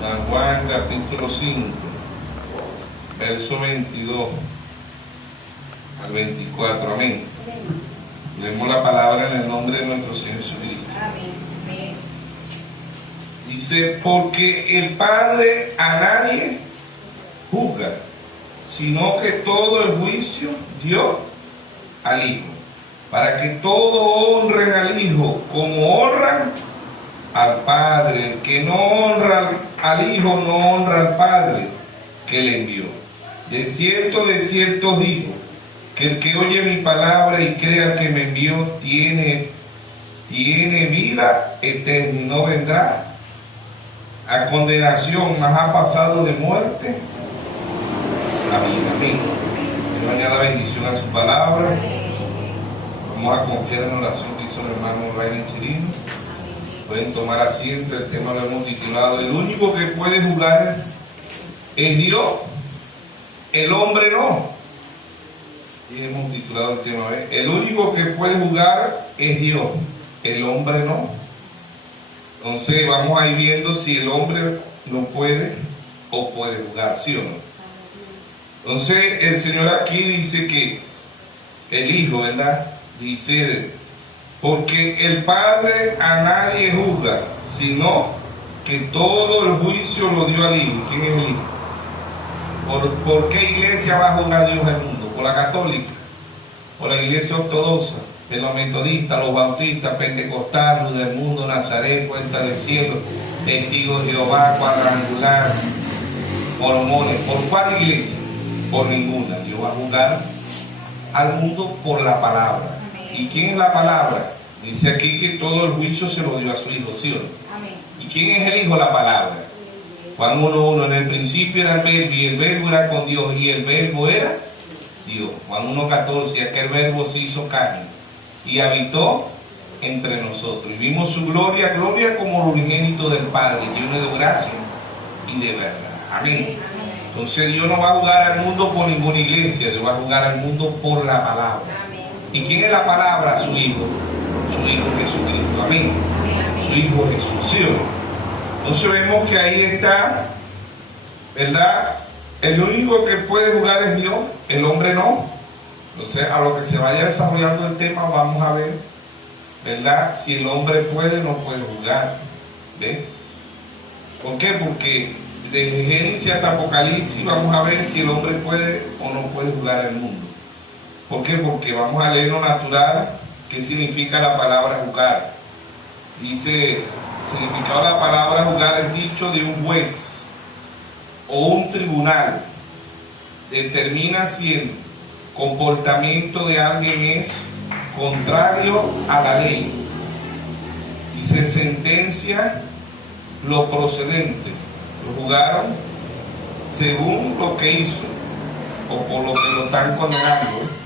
San Juan capítulo 5, verso 22 al 24. Amén. Leemos la palabra en el nombre de nuestro Señor Jesucristo. Amén. Dice, porque el Padre a nadie juzga, sino que todo el juicio dio al Hijo, para que todos honren al Hijo como honran al Padre. El que no honra al Hijo no honra al Padre que le envió. De cierto digo, que el que oye mi palabra y crea que me envió tiene vida eterna y no vendrá a condenación, mas ha pasado de muerte a vida. Amén. Dios añada bendición a su palabra. Vamos a confiar en la oración que hizo el hermano Ryan Chirino. Pueden tomar asiento. El tema lo hemos titulado: el único que puede jugar es Dios, el hombre no. Y hemos titulado el tema, ¿ves? El único que puede jugar es Dios, el hombre no. Entonces vamos a ir viendo si el hombre no puede o puede jugar, ¿sí o no? Entonces el Señor aquí dice que el Hijo, ¿verdad? Dice, porque el Padre a nadie juzga, sino que todo el juicio lo dio al Hijo. ¿Quién es el Hijo? ¿Por qué iglesia va a juzgar Dios al mundo? ¿Por la católica? ¿Por la iglesia ortodoxa? ¿De los metodistas, los bautistas, pentecostales, luz del mundo, Nazaret, Puerta del Cielo, Testigos de Jehová, Cuadrangular, Mormones? ¿Por cuál iglesia? Por ninguna. Dios va a juzgar al mundo por la palabra. ¿Y quién es la palabra? Dice aquí que todo el juicio se lo dio a su Hijo, ¿sí o no? Amén. ¿Y quién es el Hijo? La palabra. Juan 1:1, en el principio era el verbo, y el verbo era con Dios, y el verbo era Dios. Juan 1:14, aquel verbo se hizo carne y habitó entre nosotros, y vimos su gloria como el unigénito del Padre, lleno de gracia y de verdad. Amén. Entonces Dios no va a jugar al mundo por ninguna iglesia, Dios va a jugar al mundo por la palabra. ¿Y quién es la palabra? Su Hijo Jesucristo. Amén. Su Hijo Jesús. ¿Sí o no? Entonces vemos que ahí está, ¿verdad? El único que puede jugar es Dios, el hombre no. Entonces, a lo que se vaya desarrollando el tema, vamos a ver, ¿verdad? Si el hombre puede o no puede jugar. ¿Ves? ¿Por qué? Porque desde Génesis hasta Apocalipsis vamos a ver si el hombre puede o no puede jugar al mundo. ¿Por qué? Porque vamos a leer lo natural, qué significa la palabra jugar. Dice, significado de la palabra jugar es dicho de un juez o un tribunal. Determina si el comportamiento de alguien es contrario a la ley y se sentencia lo procedente. Lo jugaron según lo que hizo o por lo que lo están condenando.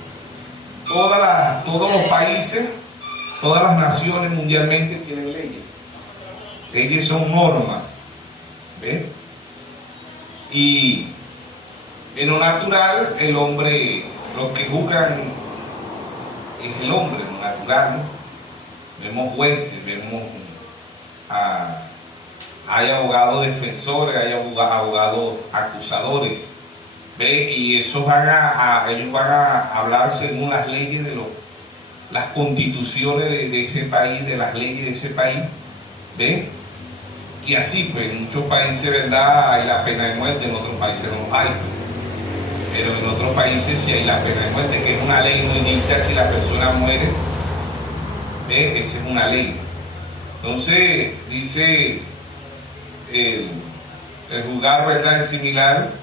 Todos los países, todas las naciones mundialmente tienen leyes. Leyes son normas. ¿Ves? Y en lo natural, el hombre, los que juzgan es el hombre, en lo natural, ¿no? Vemos jueces, vemos hay abogados defensores, hay abogados acusadores. ¿Ve? Y esos ellos van a hablar según las leyes las constituciones de ese país, de las leyes de ese país. ¿Ve? Y así, pues, en muchos países, ¿verdad?, hay la pena de muerte, en otros países no hay. Pero en otros países sí hay la pena de muerte, que es una ley muy dicha. Si la persona muere, ¿ve? Esa es una ley. Entonces, dice, el juzgar, ¿verdad?, es similar.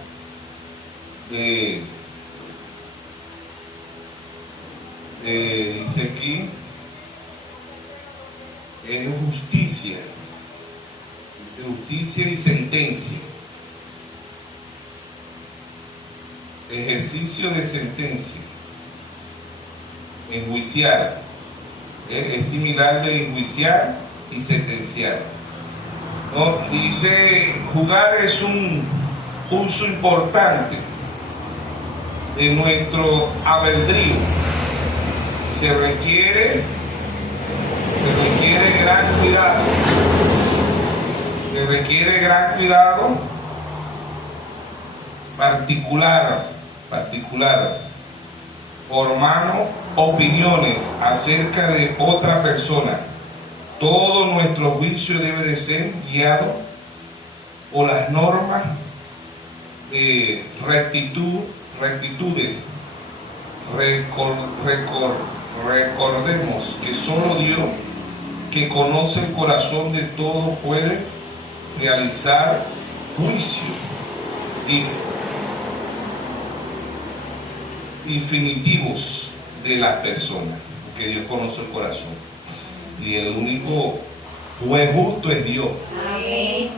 Dice aquí, es justicia. Dice justicia y sentencia. Ejercicio de sentencia. Enjuiciar. Es similar de enjuiciar y sentenciar. ¿No? Dice, jugar es un uso importante de nuestro albedrío. Se requiere gran cuidado. Se Se requiere gran cuidado particular, formamos opiniones acerca de otra persona. Todo nuestro juicio debe de ser guiado por las normas de rectitudes. Recordemos que solo Dios, que conoce el corazón de todos, puede realizar juicio definitivos de las personas, porque Dios conoce el corazón. Y el único juez justo es Dios. Amén.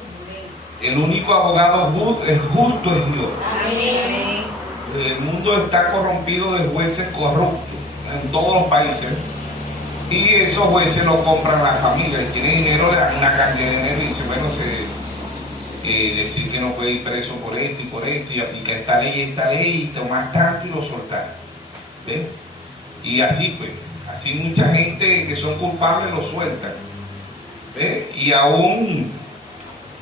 El único abogado justo es Dios. Amén. El mundo está corrompido de jueces corruptos en todos los países. Y esos jueces lo compran la familia. Y tiene dinero, le dan una cantidad de dinero y dice, bueno, decir que no puede ir preso por esto, y aplica esta ley, y tomar tanto y lo soltar. ¿Ves? Y así pues, así mucha gente que son culpables lo sueltan. ¿Ves? Y aún,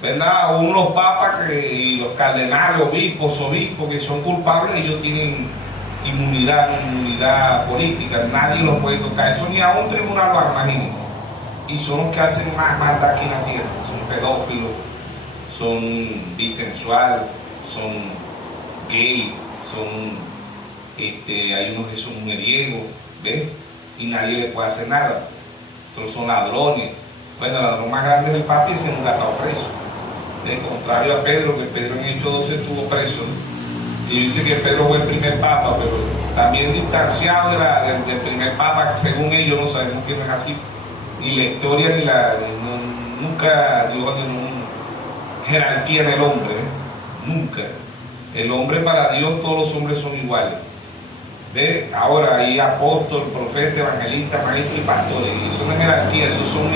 ¿verdad? Aún los papas y los cardenales, obispos que son culpables, ellos tienen inmunidad política, nadie los puede tocar. Eso ni a un tribunal lo imagínense. Y son los que hacen más maldad aquí en la tierra, son pedófilos, son bisexuales, son gay, hay unos que son mujeriegos, ¿ves? Y nadie le puede hacer nada. Otros son ladrones. Bueno, el ladrón más grande es el Papa y se nunca ha estado preso. De contrario a Pedro, que Pedro en Hechos 12 estuvo preso, ¿no? Y dice que Pedro fue el primer Papa, pero también distanciado del primer Papa, según ellos no sabemos que no es así. Ni la historia, nunca Dios jerarquía en el hombre, nunca. El hombre, para Dios todos los hombres son iguales. ¿Ve? Ahora hay apóstol, profeta, evangelista, maestro y pastores. Y eso no es jerarquía, esos son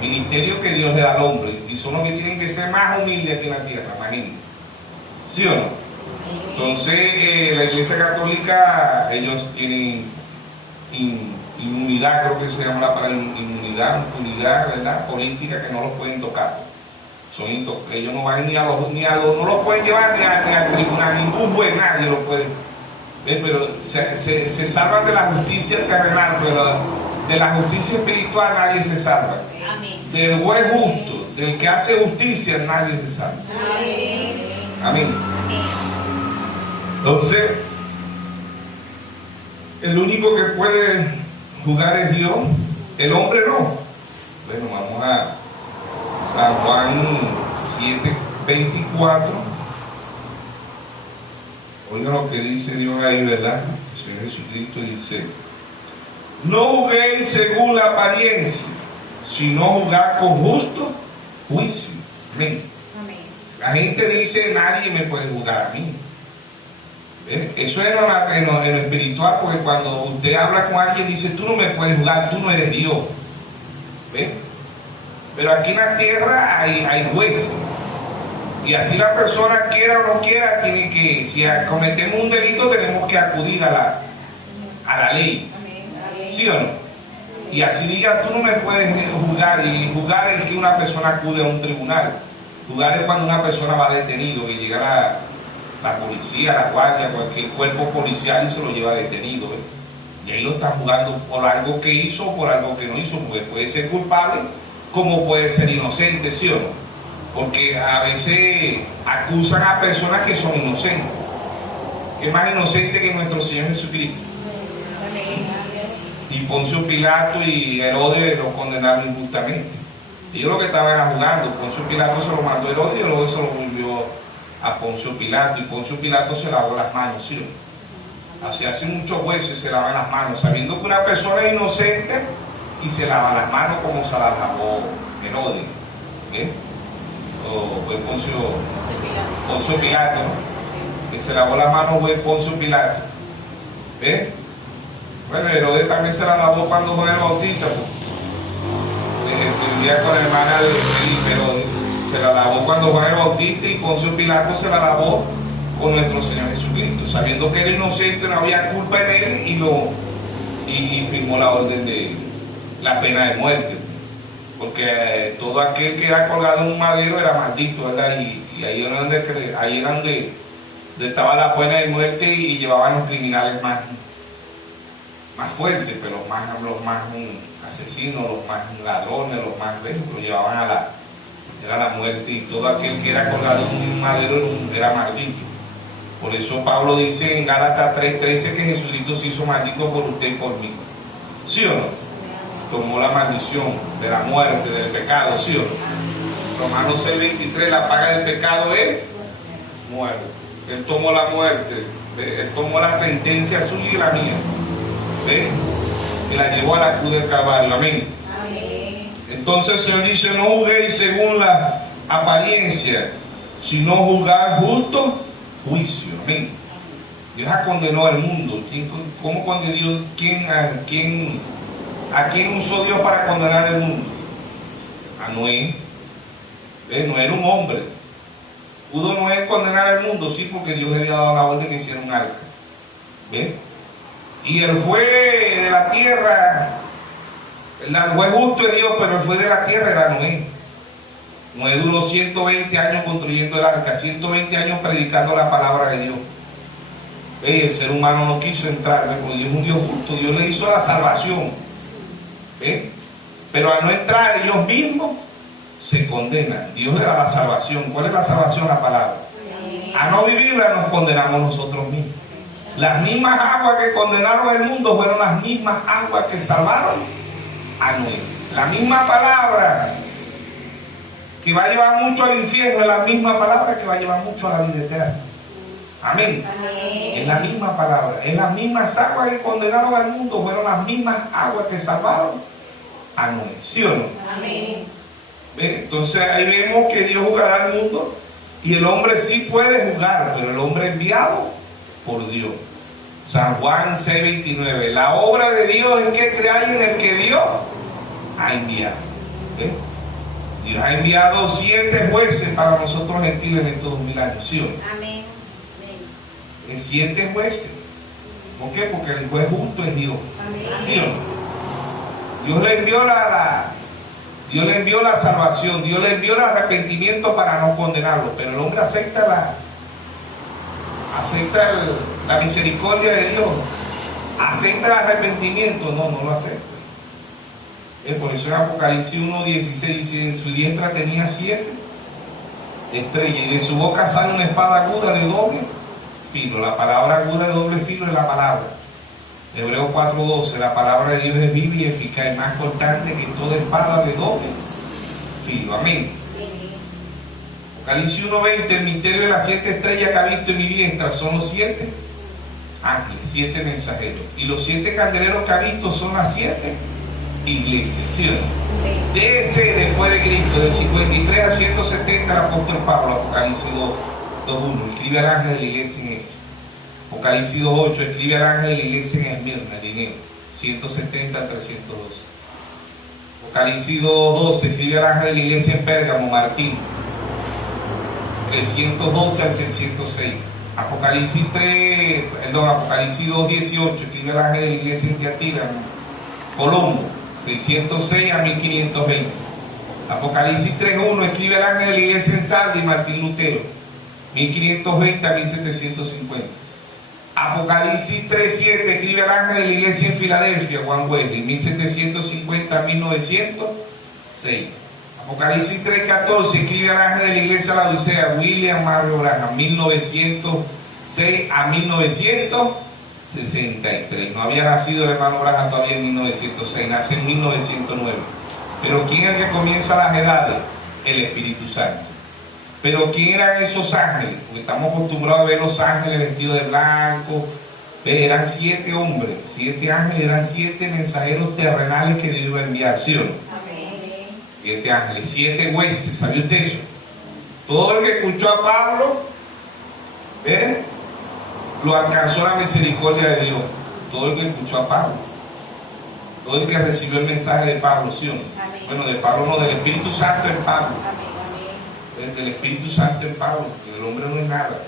ministerios que Dios le da al hombre. Y son los que tienen que ser más humildes aquí en la tierra, imagínense. ¿Sí o no? Entonces la Iglesia Católica, ellos tienen inmunidad, creo que se llama la palabra impunidad, ¿verdad? Política, que no los pueden tocar. Ellos no van no los pueden llevar ni al tribunal, ningún juez, nadie los puede. Pero se salvan de la justicia terrenal, pero de la justicia espiritual nadie se salva. Amén. Del juez justo, del que hace justicia, nadie se salva. Amén. Amén. Entonces, el único que puede juzgar es Dios, el hombre no. Bueno, vamos a San Juan 7:24. Oiga lo que dice Dios ahí, ¿verdad? El Señor Jesucristo dice: no juzguéis según la apariencia, sino juzgar con justo juicio. Amén. Amén. La gente dice, nadie me puede juzgar a mí. ¿Ves? Eso es en lo espiritual, porque cuando usted habla con alguien, dice, tú no me puedes juzgar, tú no eres Dios. ¿Ves? Pero aquí en la tierra hay jueces. Y así la persona quiera o no quiera, tiene que, si cometemos un delito, tenemos que acudir a la ley. ¿Sí o no? Y así diga, tú no me puedes juzgar. Y juzgar es que una persona acude a un tribunal. Juzgar es cuando una persona va detenido, que llega la policía, la guardia, cualquier cuerpo policial y se lo lleva detenido. ¿Ves? Y ahí lo están juzgando por algo que hizo o por algo que no hizo, porque puede ser culpable como puede ser inocente, ¿sí o no? Porque a veces acusan a personas que son inocentes. ¿Qué más inocente que nuestro Señor Jesucristo? Y Poncio Pilato y Herodes lo condenaron injustamente. Ellos lo que estaban jugando, Poncio Pilato se lo mandó a Herodes y Herodes se lo volvió a Poncio Pilato. Y Poncio Pilato se lavó las manos, ¿sí? Así hacen muchos jueces, se lavan las manos, sabiendo que una persona es inocente y se lava las manos como se las lavó Herodes. ¿Ves? O fue Poncio Pilato, ¿no? Que se lavó las manos fue Poncio Pilato. ¿Ves? Bueno, Herodes también se la lavó cuando fue el Bautista, pues. Vivía con la hermana de Felipe, Herodes. Se la lavó cuando Juan el Bautista, y Poncio Pilato se la lavó con nuestro Señor Jesucristo, sabiendo que era inocente, no había culpa en él, y firmó la orden de la pena de muerte. porque todo aquel que era colgado en un madero era maldito, ¿verdad? Y ahí era donde estaba la pena de muerte y llevaban los criminales más fuertes, pero los más asesinos, los más ladrones, los más lejos, lo llevaban era la muerte, y todo aquel que era colgado en un madero era maldito. Por eso Pablo dice en Gálatas 3:13 que Jesucristo se hizo maldito por usted y por mí. ¿Sí o no? Tomó la maldición de la muerte, del pecado, ¿sí o no? Romanos 6:23, la paga del pecado es muerte. Él tomó la muerte, ¿ve? Él tomó la sentencia suya y la mía, ¿ve? Y la llevó a la cruz del Calvario. Amén. Entonces el Señor dice: no juzguéis según la apariencia, sino juzgar justo juicio. Amén. Dios ha condenado al mundo. ¿Cómo condenó? ¿A quién usó Dios para condenar al mundo? A Noé. No era un hombre. ¿Pudo Noé condenar al mundo? Sí, porque Dios le había dado la orden que hiciera un arca. ¿Ves? Y él fue de la tierra. El juez justo de Dios, pero él fue de la tierra, era Noé. Noé duró 120 años construyendo el arca, 120 años predicando la palabra de Dios. El ser humano no quiso entrar, porque Dios es un Dios justo, Dios le hizo la salvación. Pero al no entrar ellos mismos se condenan. Dios le da la salvación. ¿Cuál es la salvación? La palabra. A no vivirla nos condenamos nosotros mismos. Las mismas aguas que condenaron el mundo fueron las mismas aguas que salvaron a Noé. La misma palabra que va a llevar mucho al infierno es la misma palabra que va a llevar mucho a la vida eterna. Amén. Es la misma palabra. Es las mismas aguas que condenaron al mundo fueron las mismas aguas que salvaron a Noé. ¿Sí o no? Amén. Entonces ahí vemos que Dios jugará al mundo y el hombre sí puede jugar, pero el hombre enviado por Dios. San Juan 6:29. La obra de Dios es que creáis en el que Dios ha enviado. Dios ha enviado 7 jueces para nosotros gentiles en estos 2000 años. ¿Sí o no? Amén. En 7 jueces. ¿Por qué? Porque el juez justo es Dios. Amén. ¿Sí o no? Dios le envió la salvación, Dios le envió el arrepentimiento para no condenarlo, pero el hombre acepta la misericordia de Dios, acepta el arrepentimiento, no lo acepta. Por eso en Apocalipsis 1:16 dice: en su diestra tenía 7 estrellas y de su boca sale una espada aguda de doble filo. La palabra aguda de doble filo es la palabra. Hebreos 4:12, la palabra de Dios es viva y eficaz y más cortante que toda espada de doble filo. Amén. Apocalipsis 1:20, el misterio de las 7 estrellas que ha visto en mi diestra son los 7 ángeles, 7 mensajeros. Y los 7 candeleros que ha visto son las 7 iglesias. ¿Sí o no? De ese, después de Cristo, del 53 al 170, el apóstol Pablo, Apocalipsis 2:1, escribe al ángel de la iglesia en Éfeso. Apocalipsis 2:8, escribe al ángel de la iglesia en Esmirna, Dineo, 170 al 312. Apocalipsis 2:12, escribe al ángel de la iglesia en Pérgamo, Martín, 312 al 606. Apocalipsis 2:18, escribe al ángel de la iglesia en Tiatira, Colombo, 606 a 1520. Apocalipsis 3:1, escribe al ángel de la iglesia en Sardis, Martín Lutero, 1520 a 1750. Apocalipsis 3:7, escribe al ángel de la iglesia en Filadelfia, Juan Wesley, 1750 a 1906. Apocalipsis 3:14, escribe al ángel de la iglesia de la Odisea, William Mario Branham, 1906 a 1963. No había nacido el hermano Branham todavía en 1906, nace en 1909. Pero ¿quién es el que comienza las edades? El Espíritu Santo. Pero ¿quién eran esos ángeles? Porque estamos acostumbrados a ver los ángeles vestidos de blanco. Eran 7 hombres, 7 ángeles, eran 7 mensajeros terrenales que Dios iba a enviar, ¿sí o no? Amén. 7 ángeles, 7 jueces, ¿sabe usted eso? Todo el que escuchó a Pablo, lo alcanzó la misericordia de Dios. Todo el que escuchó a Pablo, todo el que recibió el mensaje de Pablo, ¿sí o no? Amén. Bueno, de Pablo no, del Espíritu Santo en Pablo. Amén. Del Espíritu Santo en Pablo, que el hombre no es nada.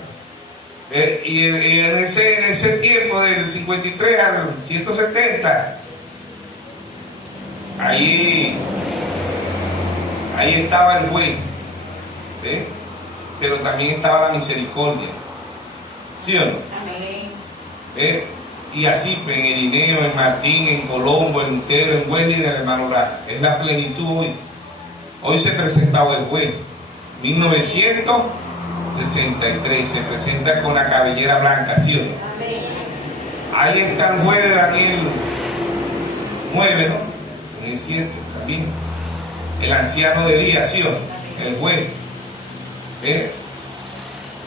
Y en ese tiempo del 53 al 170, ahí Ahí estaba el juez, ¿eh? Pero también estaba la misericordia, ¿sí o no? Amén. Y así, en Irineo, en Martín, en Colombo, en Lutero, en Wendy, en el hermano Lara. Es la plenitud hoy. Hoy se presentaba el juez. 1963 se presenta con la cabellera blanca, ¿sí o no? Amén. Ahí está el juez de Daniel 9, ¿no? Es cierto, también. El anciano de Elías, ¿sí o no? El juez.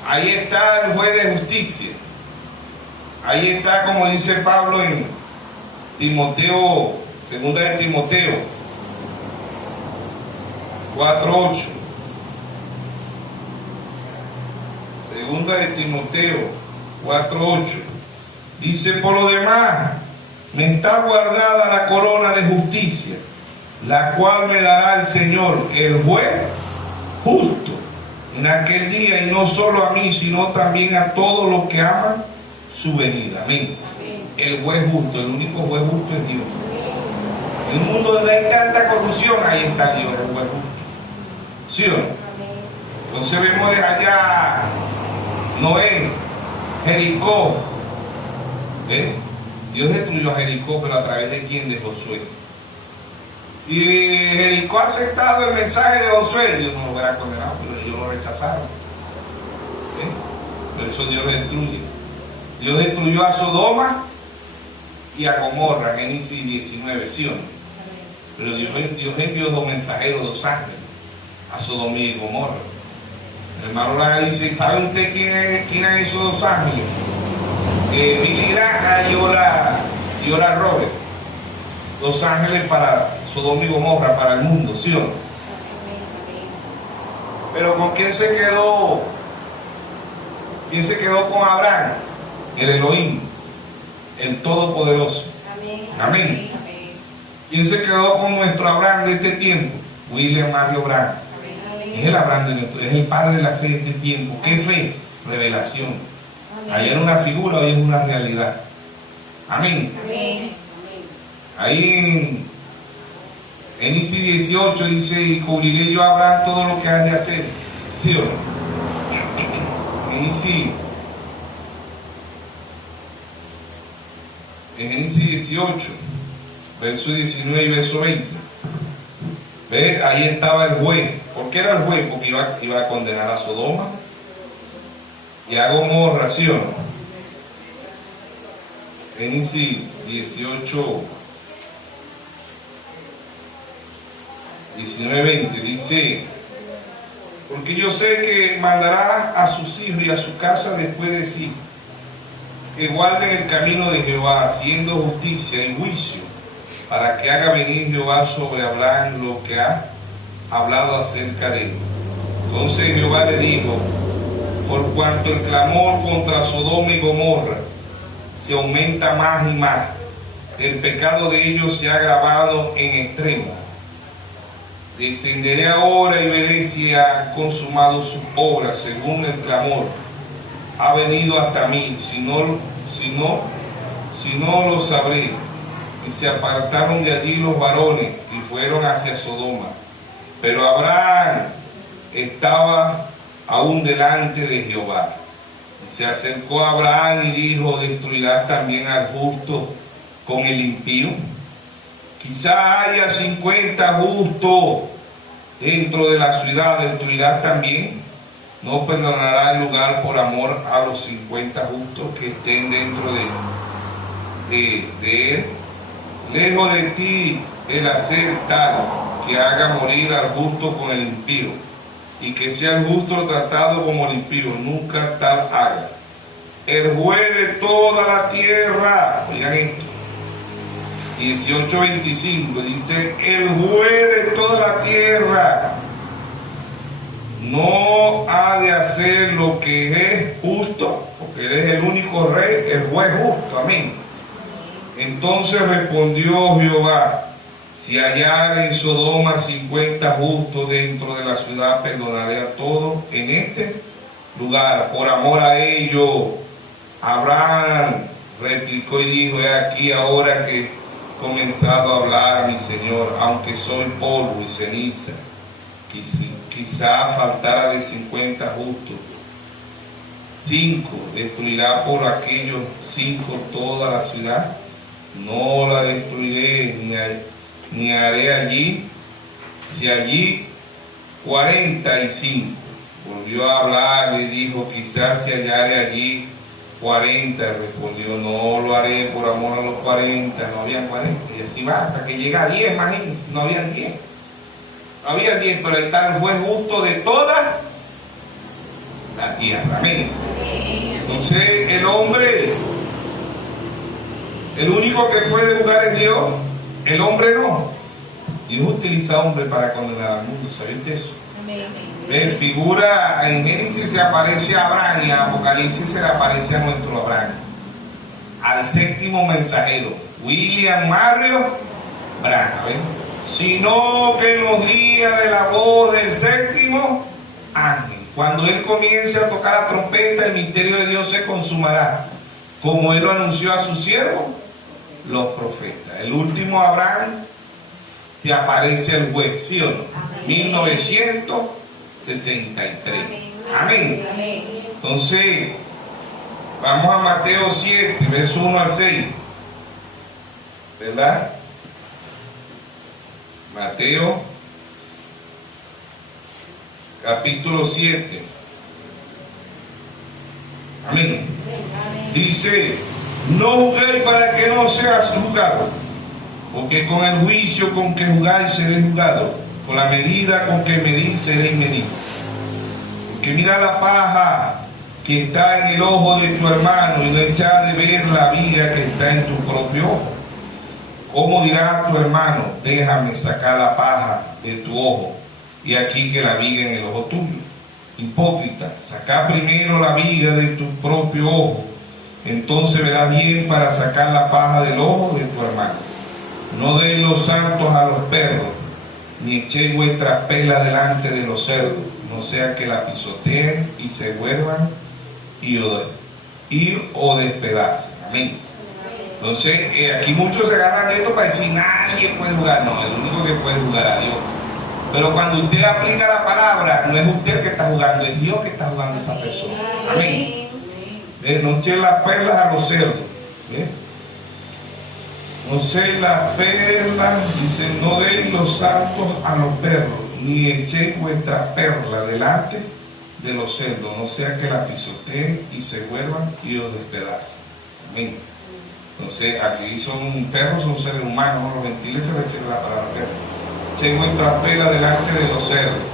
Ahí está el juez de justicia. Ahí está, como dice Pablo en Timoteo, segunda de Timoteo 4:8. Segunda de Timoteo 4:8. Dice: por lo demás, me está guardada la corona de justicia, la cual me dará el Señor, el juez justo, en aquel día, y no solo a mí, sino también a todos los que aman su venida. Amén. El juez justo, el único juez justo es Dios. En un mundo donde hay tanta corrupción, ahí está Dios, el juez justo. ¿Sí o no? Entonces vemos de allá Noé, Jericó. Dios destruyó a Jericó, pero a través de quién? De Josué. Si Jericó ha aceptado el mensaje de Josué, Dios no lo hubiera condenado, pero ellos lo rechazaron. Por eso Dios lo destruye. Dios destruyó a Sodoma y a Gomorra, Génesis 19, ¿sí o no? Pero Dios envió 2 mensajeros, 2 ángeles, a Sodoma y Gomorra. El hermano Lara dice: ¿sabe usted quién es esos 2 ángeles? Billy Graham y Ora Robert. 2 ángeles para Sodoma y Gomorra, para el mundo, ¿sí o no? Pero ¿con quién se quedó? ¿Quién se quedó con Abraham? El Elohim, el Todopoderoso. Amén. ¿Quién se quedó con nuestro Abraham de este tiempo? William Mario Branham. Es el Abraham de nuestro, es el padre de la fe de este tiempo. ¿Qué fe? Revelación. Ayer era una figura, hoy es una realidad. Amén. Ahí en Génesis 18 dice: y cubriré yo a Abraham todo lo que has de hacer. ¿Sí o no? En Génesis 18, verso 19 y verso 20. ¿Ve? Ahí estaba el juez. ¿Por qué era el juez? Porque iba a condenar a Sodoma y a Gomorra, ¿sí o no? Génesis 18, 19, 20 dice: porque yo sé que mandará a sus hijos y a su casa después de sí, que guarden el camino de Jehová, haciendo justicia y juicio, para que haga venir Jehová sobre Abraham lo que ha hablado acerca de él. Entonces Jehová le dijo: por cuanto el clamor contra Sodoma y Gomorra se aumenta más y más, el pecado de ellos se ha agravado en extremo. Descenderé ahora y veré si ha consumado sus obras según el clamor ha venido hasta mí, si no lo sabré. Y se apartaron de allí los varones y fueron hacia Sodoma. Pero Abraham estaba aún delante de Jehová. Y se acercó a Abraham y dijo: ¿destruirás también al justo con el impío? Quizá haya 50 justos dentro de la ciudad, ¿destruirás también? No perdonará el lugar por amor a los 50 justos que estén dentro de él. Lejos de ti el hacer tal que haga morir al justo con el impío, y que sea el justo tratado como el impío, nunca tal haga. El juez de toda la tierra, oigan esto, 18:25 dice: el juez de toda la tierra no ha de hacer lo que es justo, porque él es el único rey, el juez justo. Amén. Entonces respondió Jehová: si hallar en Sodoma 50 justos dentro de la ciudad, perdonaré a todos en este lugar, por amor a ellos. Abraham replicó y dijo: he aquí ahora que he comenzado a hablar a mi Señor, aunque soy polvo y ceniza. Quizá faltara de 50 justos. 5, destruirá por aquellos 5 toda la ciudad. No la destruiré, ni haré allí, si allí 45. Volvió a hablar y dijo, quizás si hallare allí 40. Respondió, no lo haré por amor a los 40. No habían 40. Y así va, hasta que llega a 10, imagínense, no habían 10. No había 10, pero ahí está el juez justo de toda la tierra. Amén. Entonces el hombre, el único que puede juzgar es Dios, el hombre no. Dios utiliza hombre para condenar al mundo, ¿sabéis de eso? En figura, en Génesis se aparece a Abraham y en Apocalipsis se le aparece a nuestro Abraham, al séptimo mensajero, William Mario Branham, sino que en los días de la voz del séptimo ángel, cuando él comience a tocar la trompeta, el misterio de Dios se consumará, como él lo anunció a sus siervos, los profetas. El último Abraham se aparece el juez, ¿sí o no? Amén. 1963. Amén. Amén. Entonces, vamos a Mateo 7, verso 1 al 6. ¿Verdad? Mateo, capítulo 7. Amén. Dice, no juzguéis para que no seas juzgado, porque con el juicio con que juzgáis seréis juzgado, con la medida con que medís seréis medidos. Porque mira la paja que está en el ojo de tu hermano y no echas de ver la viga que está en tu propio ojo. ¿Cómo dirá tu hermano, déjame sacar la paja de tu ojo, y aquí que la viga en el ojo tuyo? Hipócrita, saca primero la viga de tu propio ojo, entonces verás bien para sacar la paja del ojo de tu hermano. No deis los santos a los perros, ni echéis vuestras pelas delante de los cerdos, no sea que la pisoteen y se vuelvan y o despedacen. Amén. Entonces, aquí muchos se agarran de esto para decir, nadie puede jugar. No, el único que puede jugar a Dios. Pero cuando usted aplica la palabra, no es usted el que está jugando, es Dios que está jugando a esa persona. Amén. No eche las perlas a los cerdos. No sé las perlas, dice, no deis los santos a los perros, ni echéis vuestras perlas delante de los cerdos, no sea que la pisoteen y se vuelvan y os despedacen. Amén. Entonces, aquí son perros, son seres humanos, ¿no? Los gentiles se refiere a la palabra perro. Echen vuestras perlas delante de los cerdos.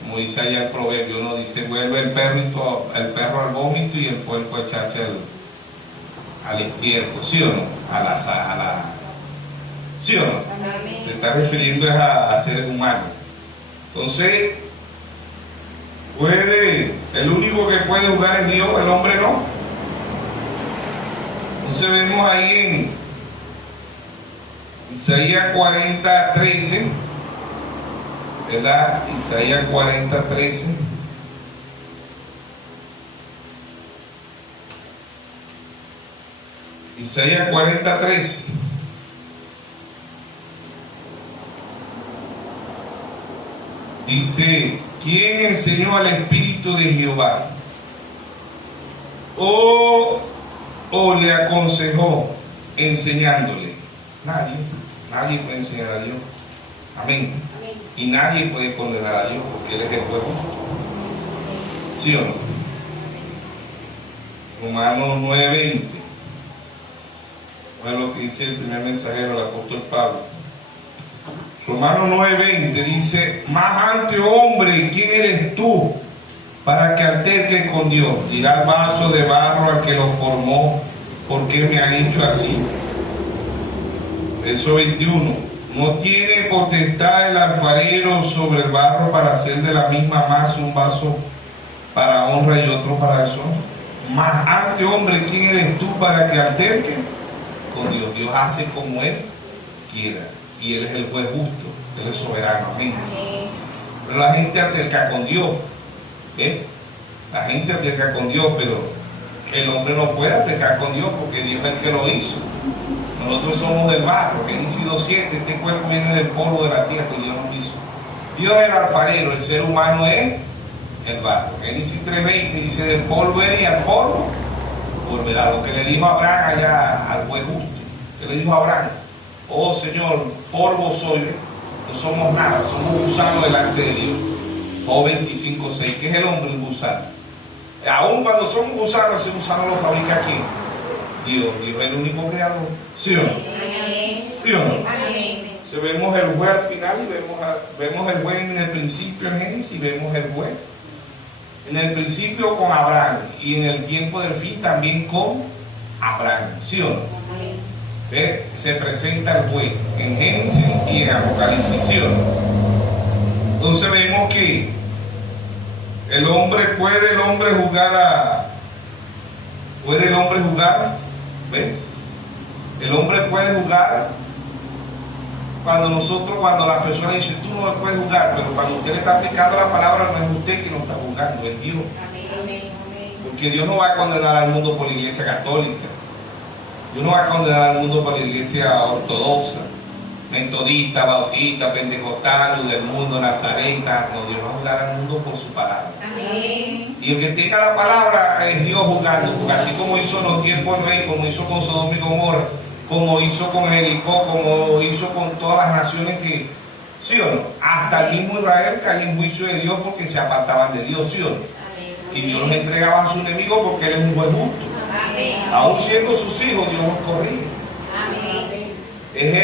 Como dice allá el proverbio, uno dice, vuelve el perro al vómito y el puerco a echarse al estiércol, ¿sí o no? ¿Sí o no? Amén. Se está refiriendo a seres humanos. Entonces, el único que puede jugar es Dios, el hombre no. Entonces vemos ahí en Isaías 40:13, ¿verdad? Isaías 40:13. Isaías 40:13. Dice, ¿quién enseñó al Espíritu de Jehová? ¿O le aconsejó enseñándole? Nadie puede enseñar a Dios. Amén. Amén. Y nadie puede condenar a Dios porque Él es el juez. ¿Sí o no? Romanos 9:20. Bueno, lo que dice el primer mensajero, el apóstol Pablo. Romanos 9:20 dice, más ante hombre, ¿quién eres tú para que alterques con Dios? Dirá el vaso de barro al que lo formó, ¿por qué me han hecho así? Verso 21, ¿no tiene potestad el alfarero sobre el barro para hacer de la misma masa un vaso para honra y otro para deshonra? Más ante hombre, ¿quién eres tú para que alterques con Dios? Dios hace como Él quiera, y Él es el juez justo, Él es soberano. Amén. Pero la gente alterca con Dios, la gente alterca con Dios, pero el hombre no puede altercar con Dios porque Dios es el que lo hizo. Nosotros somos del barro, Génesis 2:7, este cuerpo viene del polvo de la tierra y Dios nos hizo. Dios es el alfarero, el ser humano es el barro. Génesis 3:20 dice: del polvo eres y al polvo volverá. Lo que le dijo Abraham allá al juez justo. Que le dijo a Abraham: oh Señor, polvo soy, no somos nada, somos gusanos delante de Dios. Job 25:6. ¿Qué es el hombre? Un gusano. Aún cuando somos gusanos, ese gusano lo fabrica ¿quién? Dios. Dios es el único creador. ¿Sí o no? ¿Sí o no? Si vemos el juez al final y vemos el juez en el principio en Génesis y vemos el juez en el principio con Abraham y en el tiempo del fin también con Abraham. ¿Sí o no? ¿Ve? Se presenta el juez en Génesis y en Apocalipsis. ¿Sí o no? Entonces vemos que puede el hombre jugar, ¿ve? El hombre puede jugar cuando la persona dice: tú no puedes jugar, pero cuando usted le está aplicando la palabra, no es usted que no está jugando, es Dios. Porque Dios no va a condenar al mundo por la iglesia católica, Dios no va a condenar al mundo por la iglesia ortodoxa, metodista, bautista, pentecostal, del mundo, nazareta. No, Dios va a juzgar al mundo por su palabra. Amén. Y el que tenga la palabra es Dios juzgando, porque así como hizo en los tiempos del rey, como hizo con Sodoma y Gomorra, como hizo con Jericó, como hizo con todas las naciones que, ¿sí o no? Hasta el mismo Israel cayó en juicio de Dios porque se apartaban de Dios, ¿sí o no? Y Dios los entregaba a su enemigo porque Él es un juez justo. Amén. Aún siendo sus hijos, Dios los corrige. Amén. Es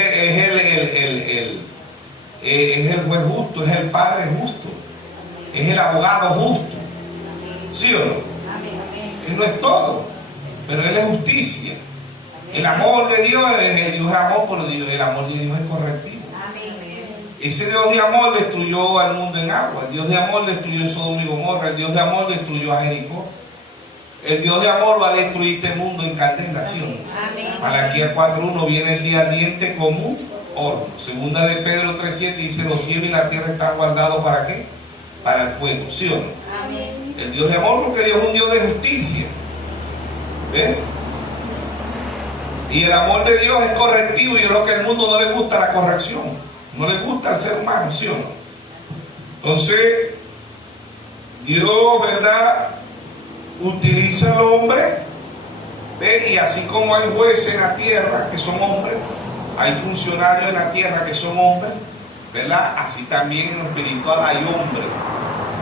el juez justo, es el padre justo, es el abogado justo. ¿Sí o no? Él no es todo, pero Él es justicia. El amor de Dios es Dios es amor, pero el amor de Dios es correctivo. Ese Dios de amor destruyó al mundo en agua. El Dios de amor destruyó Sodoma y Gomorra. El Dios de amor destruyó a Jericó. El Dios de amor va a destruir este mundo en condenación. Malaquías 4:1 viene el día ardiente como un horno. Segunda de Pedro 3:7 dice: los cielos y la tierra están guardados ¿para qué? Para el fuego. ¿Sí o no? Amén. El Dios de amor, porque Dios es un Dios de justicia. ¿Ven? Y el amor de Dios es correctivo, y es lo que al mundo no le gusta, la corrección. No le gusta al ser humano, ¿sí o no? Entonces, Dios, ¿verdad?, utiliza al hombre, ¿ve? Y así como hay jueces en la tierra que son hombres, hay funcionarios en la tierra que son hombres, ¿verdad? Así también en lo espiritual hay hombres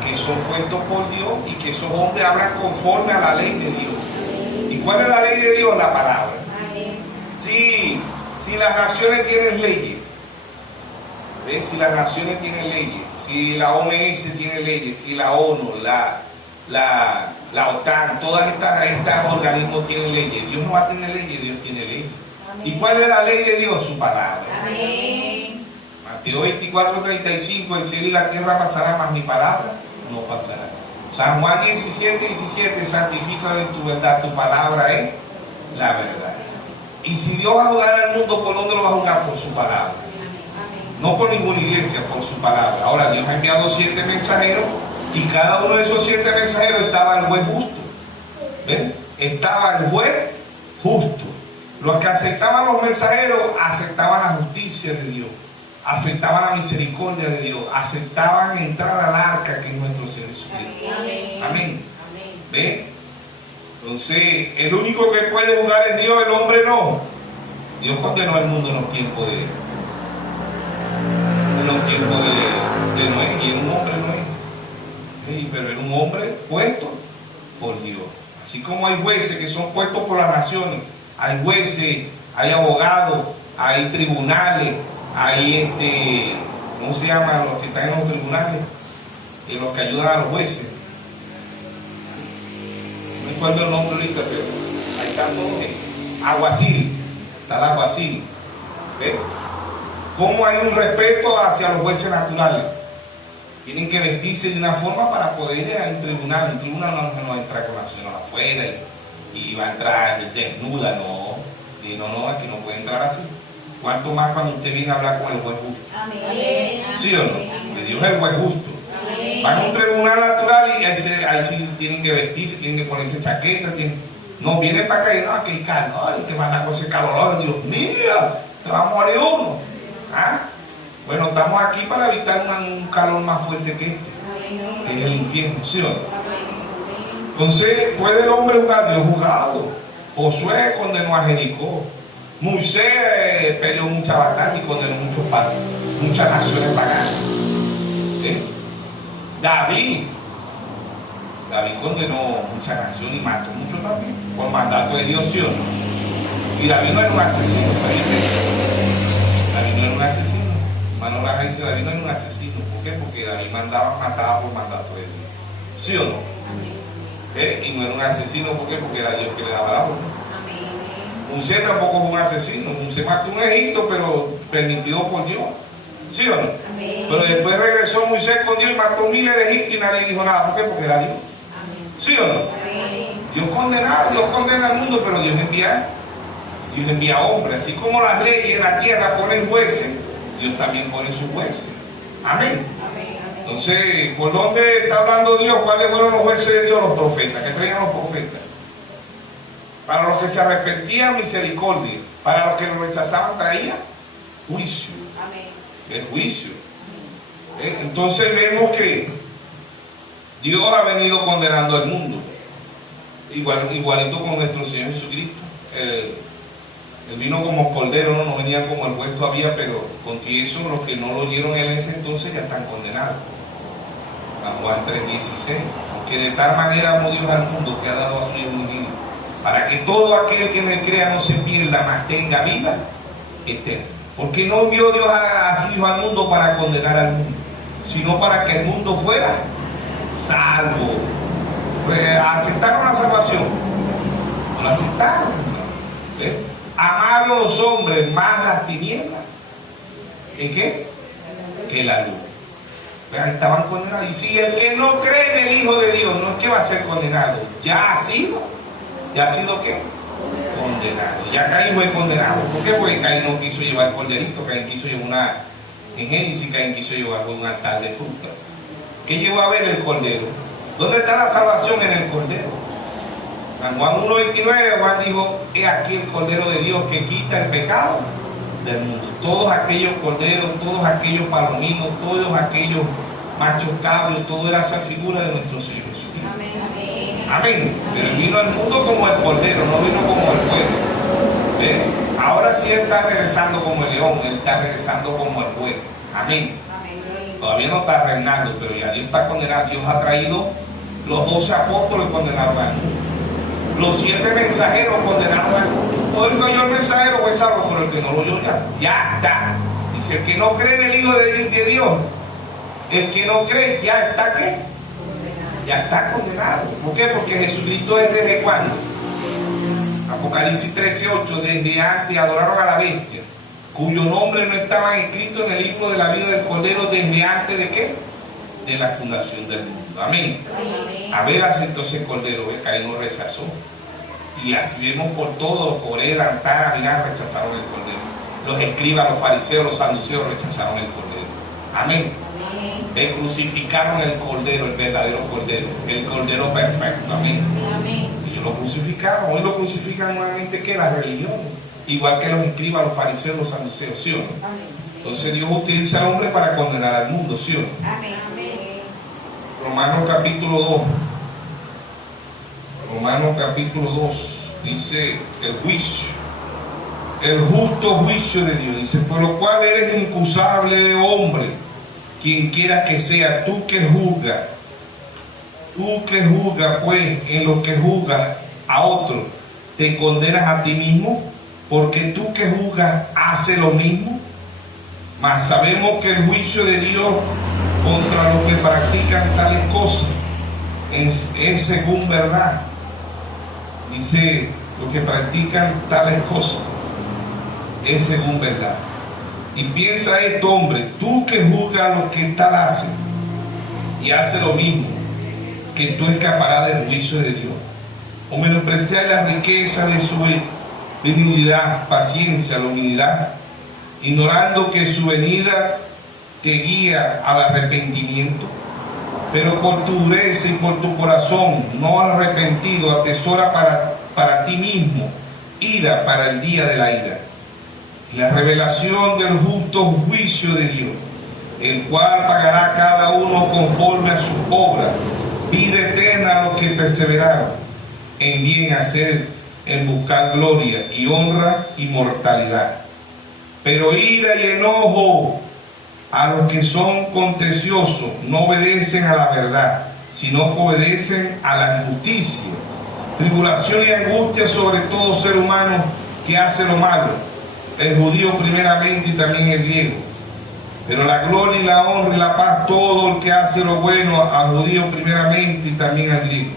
que son puestos por Dios y que esos hombres hablan conforme a la ley de Dios. ¿Y cuál es la ley de Dios? La palabra. Si las naciones tienen leyes, ¿ves? Si las naciones tienen leyes, si la OMS tiene leyes, si la ONU, la OTAN, todas estas organismos tienen leyes, Dios no va a tener leyes, Dios tiene leyes. Amén. ¿Y cuál es la ley de Dios? Su palabra. Amén. Mateo 24:35, el cielo y la tierra pasarán, mas mi palabra no pasará. San Juan 17:17, santifícalo en tu verdad, tu palabra es la verdad. Y si Dios va a juzgar al mundo, ¿por dónde lo va a juzgar? Por su palabra. No por ninguna iglesia, por su palabra. Ahora, Dios ha enviado 7 mensajeros, y cada uno de esos 7 mensajeros estaba el juez justo. ¿Ven? Estaba el juez justo. Los que aceptaban los mensajeros aceptaban la justicia de Dios, aceptaban la misericordia de Dios, aceptaban entrar al arca que es nuestro Señor Jesucristo. Amén. Amén. ¿Ven? Entonces, el único que puede juzgar es Dios, el hombre no. Dios condenó al mundo en los tiempos de Noé, y era un hombre Noé. Sí, pero era un hombre puesto por Dios. Así como hay jueces que son puestos por las naciones, hay jueces, hay abogados, hay tribunales, hay ¿cómo se llaman los que están en los tribunales? Y los que ayudan a los jueces. No recuerdo el nombre ahorita, pero ahí están todos esos. Alguacil, está el alguacil. ¿Ves? ¿Cómo hay un respeto hacia los jueces naturales? Tienen que vestirse de una forma para poder ir a un tribunal. Un tribunal no va a entrar con la señora afuera y va a entrar desnuda, no. Y no, aquí no puede entrar así. ¿Cuánto más cuando usted viene a hablar con el juez justo? Amén. ¿Sí o no? Porque Dios es el juez justo. Amén. Van a un tribunal natural y ahí sí tienen que vestirse, tienen que ponerse chaqueta. No, viene para acá y no, que calor, te van a coger calor, Dios mío, te va a morir uno. ¿Ah? Bueno, estamos aquí para evitar un calor más fuerte que este, que es el infierno, ¿sí o no? Entonces, ¿puede el hombre jugar? Dios jugado. Josué condenó a Jericó. Moisés peleó mucha batalla y condenó muchas naciones paganas. ¿Sí? David condenó muchas naciones y mató mucho también, por mandato de Dios, ¿sí o no? Y David no era un asesino, ¿sabías? David no era un asesino. Manuel Laja dice, David no era un asesino. ¿Por qué? Porque David mataba por mandato de Dios. ¿Sí o no? Y no era un asesino, ¿por qué? Porque era Dios que le daba la orden. Moisés tampoco fue un asesino. Moisés mató un Egipto, pero permitido por Dios. ¿Sí o no? Amén. Pero después regresó Moisés con Dios y mató miles de egipcios y nadie dijo nada. ¿Por qué? Porque era Dios. Amén. ¿Sí o no? Amén. Dios condena al mundo, pero Dios envía hombres. Así como las leyes en la tierra ponen jueces, Dios también pone sus jueces. Amén. Amén. Entonces, ¿por dónde está hablando Dios? ¿Cuáles fueron los jueces de Dios? Los profetas. ¿Qué traían los profetas? Para los que se arrepentían, misericordia. Para los que lo rechazaban, traía juicio. Amén. El juicio. Entonces vemos que Dios ha venido condenando al mundo. Igualito con nuestro Señor Jesucristo. Él vino como cordero, no venía como el juez todavía, pero con eso los que no lo oyeron en ese entonces ya están condenados. San Juan 3:16. Que de tal manera amó Dios al mundo que ha dado a su Hijo unigénito, para que todo aquel que en él crea no se pierda, mas tenga vida eterna. Porque no envió Dios a su Hijo al mundo para condenar al mundo, sino para que el mundo fuera salvo. ¿Aceptaron la salvación? No la aceptaron. ¿Sí? Amaron los hombres más las tinieblas que la luz. Ahí estaban condenados. Y si el que no cree en el Hijo de Dios no es que va a ser condenado, ya ha sido ¿qué? Condenado. Ya Caín fue condenado. ¿Por qué? Porque Caín no quiso llevar el corderito, Caín quiso llevar en Génesis, Caín quiso llevar un altar de fruta. ¿Qué llevó a ver el cordero? ¿Dónde está la salvación en el cordero? San Juan 1:29, Juan dijo, he aquí el cordero de Dios que quita el pecado del mundo. Todos aquellos corderos, todos aquellos palominos, todos aquellos machos cabros, todo era esa figura de nuestro Señor Jesucristo. Amén. Amén. Pero él vino al mundo como el cordero, no vino como el pueblo. Ahora sí él está regresando como el león, él está regresando como el pueblo. Amén. Amén. Todavía no está reinando, pero ya Dios está condenado. Dios ha traído los 12 apóstoles condenados al mundo. Los 7 mensajeros condenaron al mundo. Todo el que oyó el mensajero fue salvo, pero el que no lo oyó ya está. Dice, el que no cree en el Hijo de Dios, el que no cree ya está ¿qué? Ya está condenado. ¿Por qué? Porque Jesucristo es desde cuándo. Apocalipsis 13:8, desde antes adoraron a la bestia, cuyo nombre no estaba escrito en el libro de la vida del Cordero desde antes de ¿qué? De la fundación del mundo. Amén. Abel aceptó ese cordero, Caín lo rechazó. Y así vemos por todo, Coré, Dantán, Abinadab rechazaron el cordero. Los escribas, los fariseos, los saduceos rechazaron el cordero. Amén. Crucificaron el cordero, el verdadero cordero, el cordero perfecto. Amén. Y ellos lo crucificaron. Hoy lo crucifican nuevamente que la religión, igual que los escribas, los fariseos, los saduceos, ¿sí o no? Entonces Dios utiliza al hombre para condenar al mundo, ¿sí o no? Amén. Romanos capítulo 2. Romanos capítulo 2 dice el juicio, el justo juicio de Dios. Dice, por lo cual eres incusable, hombre, quien quiera que sea, tú que juzgas, pues en lo que juzgas a otro, te condenas a ti mismo, porque tú que juzgas haces lo mismo. Mas sabemos que el juicio de Dios contra los que practican tales cosas es según verdad. Dice, los que practican tales cosas es según verdad. Y piensa esto, hombre, tú que juzgas a los que tal hacen y hace lo mismo, que tú escaparás del juicio de Dios. O menospreciar la riqueza de su benignidad, paciencia, la humildad, ignorando que su venida te guía al arrepentimiento. Pero por tu dureza y por tu corazón no arrepentido, atesora para ti mismo ira para el día de la ira, la revelación del justo juicio de Dios, el cual pagará a cada uno conforme a su obra, vida eterna a los que perseveraron en bien hacer, en buscar gloria y honra y mortalidad. Pero ira y enojo a los que son contenciosos, no obedecen a la verdad, sino que obedecen a la injusticia. Tribulación y angustia sobre todo ser humano que hace lo malo, el judío primeramente y también el griego. Pero la gloria y la honra y la paz todo el que hace lo bueno, al judío primeramente y también al griego.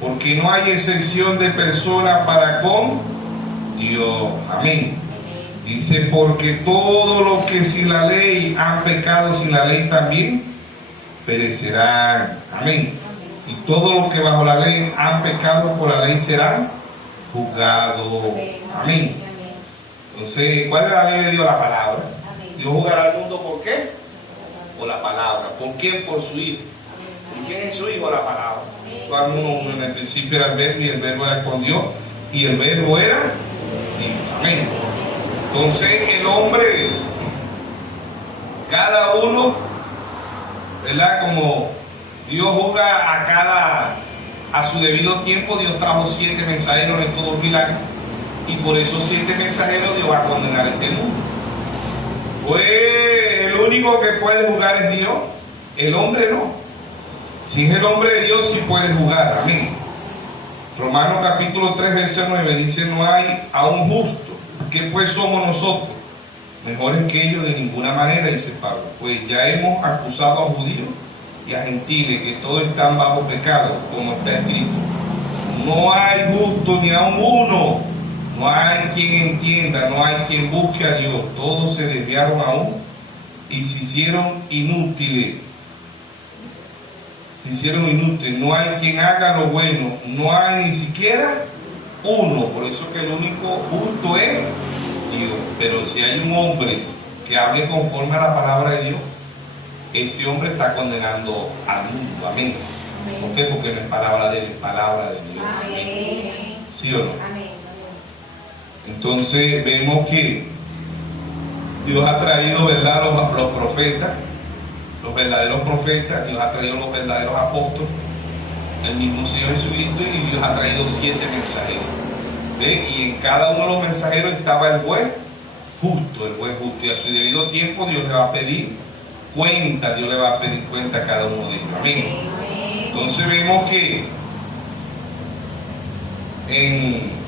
Porque no hay excepción de persona para con Dios. Amén. Dice, porque todos los que sin la ley han pecado sin la ley también perecerán. Amén. Y todos los que bajo la ley han pecado por la ley serán juzgados. Amén. Entonces, ¿cuál es la ley de Dios? La palabra. Dios juzgará al mundo ¿por qué? Por la palabra. ¿Por quién? Por su Hijo. ¿Y quién es su Hijo? La palabra. Juan 1, en el principio era el verbo y el verbo era con Dios y el verbo era Dios. Amén. Entonces el hombre, cada uno, ¿verdad? Como Dios juzga a su debido tiempo. Dios trajo 7 mensajeros en todos los milagros y por esos 7 mensajeros Dios va a condenar este mundo. Pues el único que puede juzgar es Dios, el hombre no. Si es el hombre de Dios, sí puede juzgar. Amén. Romanos capítulo 3, verso 9 dice, no hay a un justo. ¿Qué pues somos nosotros? Mejores que ellos de ninguna manera, dice Pablo. Pues ya hemos acusado a judíos y a gentiles que todos están bajo pecado, como está escrito. No hay justo ni aun uno. No hay quien entienda, no hay quien busque a Dios. Todos se desviaron aún y se hicieron inútiles. No hay quien haga lo bueno, no hay ni siquiera uno. Por eso que el único justo es Dios. Pero si hay un hombre que hable conforme a la palabra de Dios, ese hombre está condenando al mundo. Amén. ¿Por qué? Porque no es palabra de él, es palabra de Dios. Amén. ¿Sí o no? Amén. Entonces vemos que Dios ha traído, ¿verdad?, los profetas, los verdaderos profetas. Dios ha traído los verdaderos apóstoles, el mismo Señor Jesucristo, y Dios ha traído 7 mensajeros. ¿Ve? Y en cada uno de los mensajeros estaba el juez justo, y a su debido tiempo Dios le va a pedir cuenta, a cada uno de ellos. Amén. Entonces vemos que en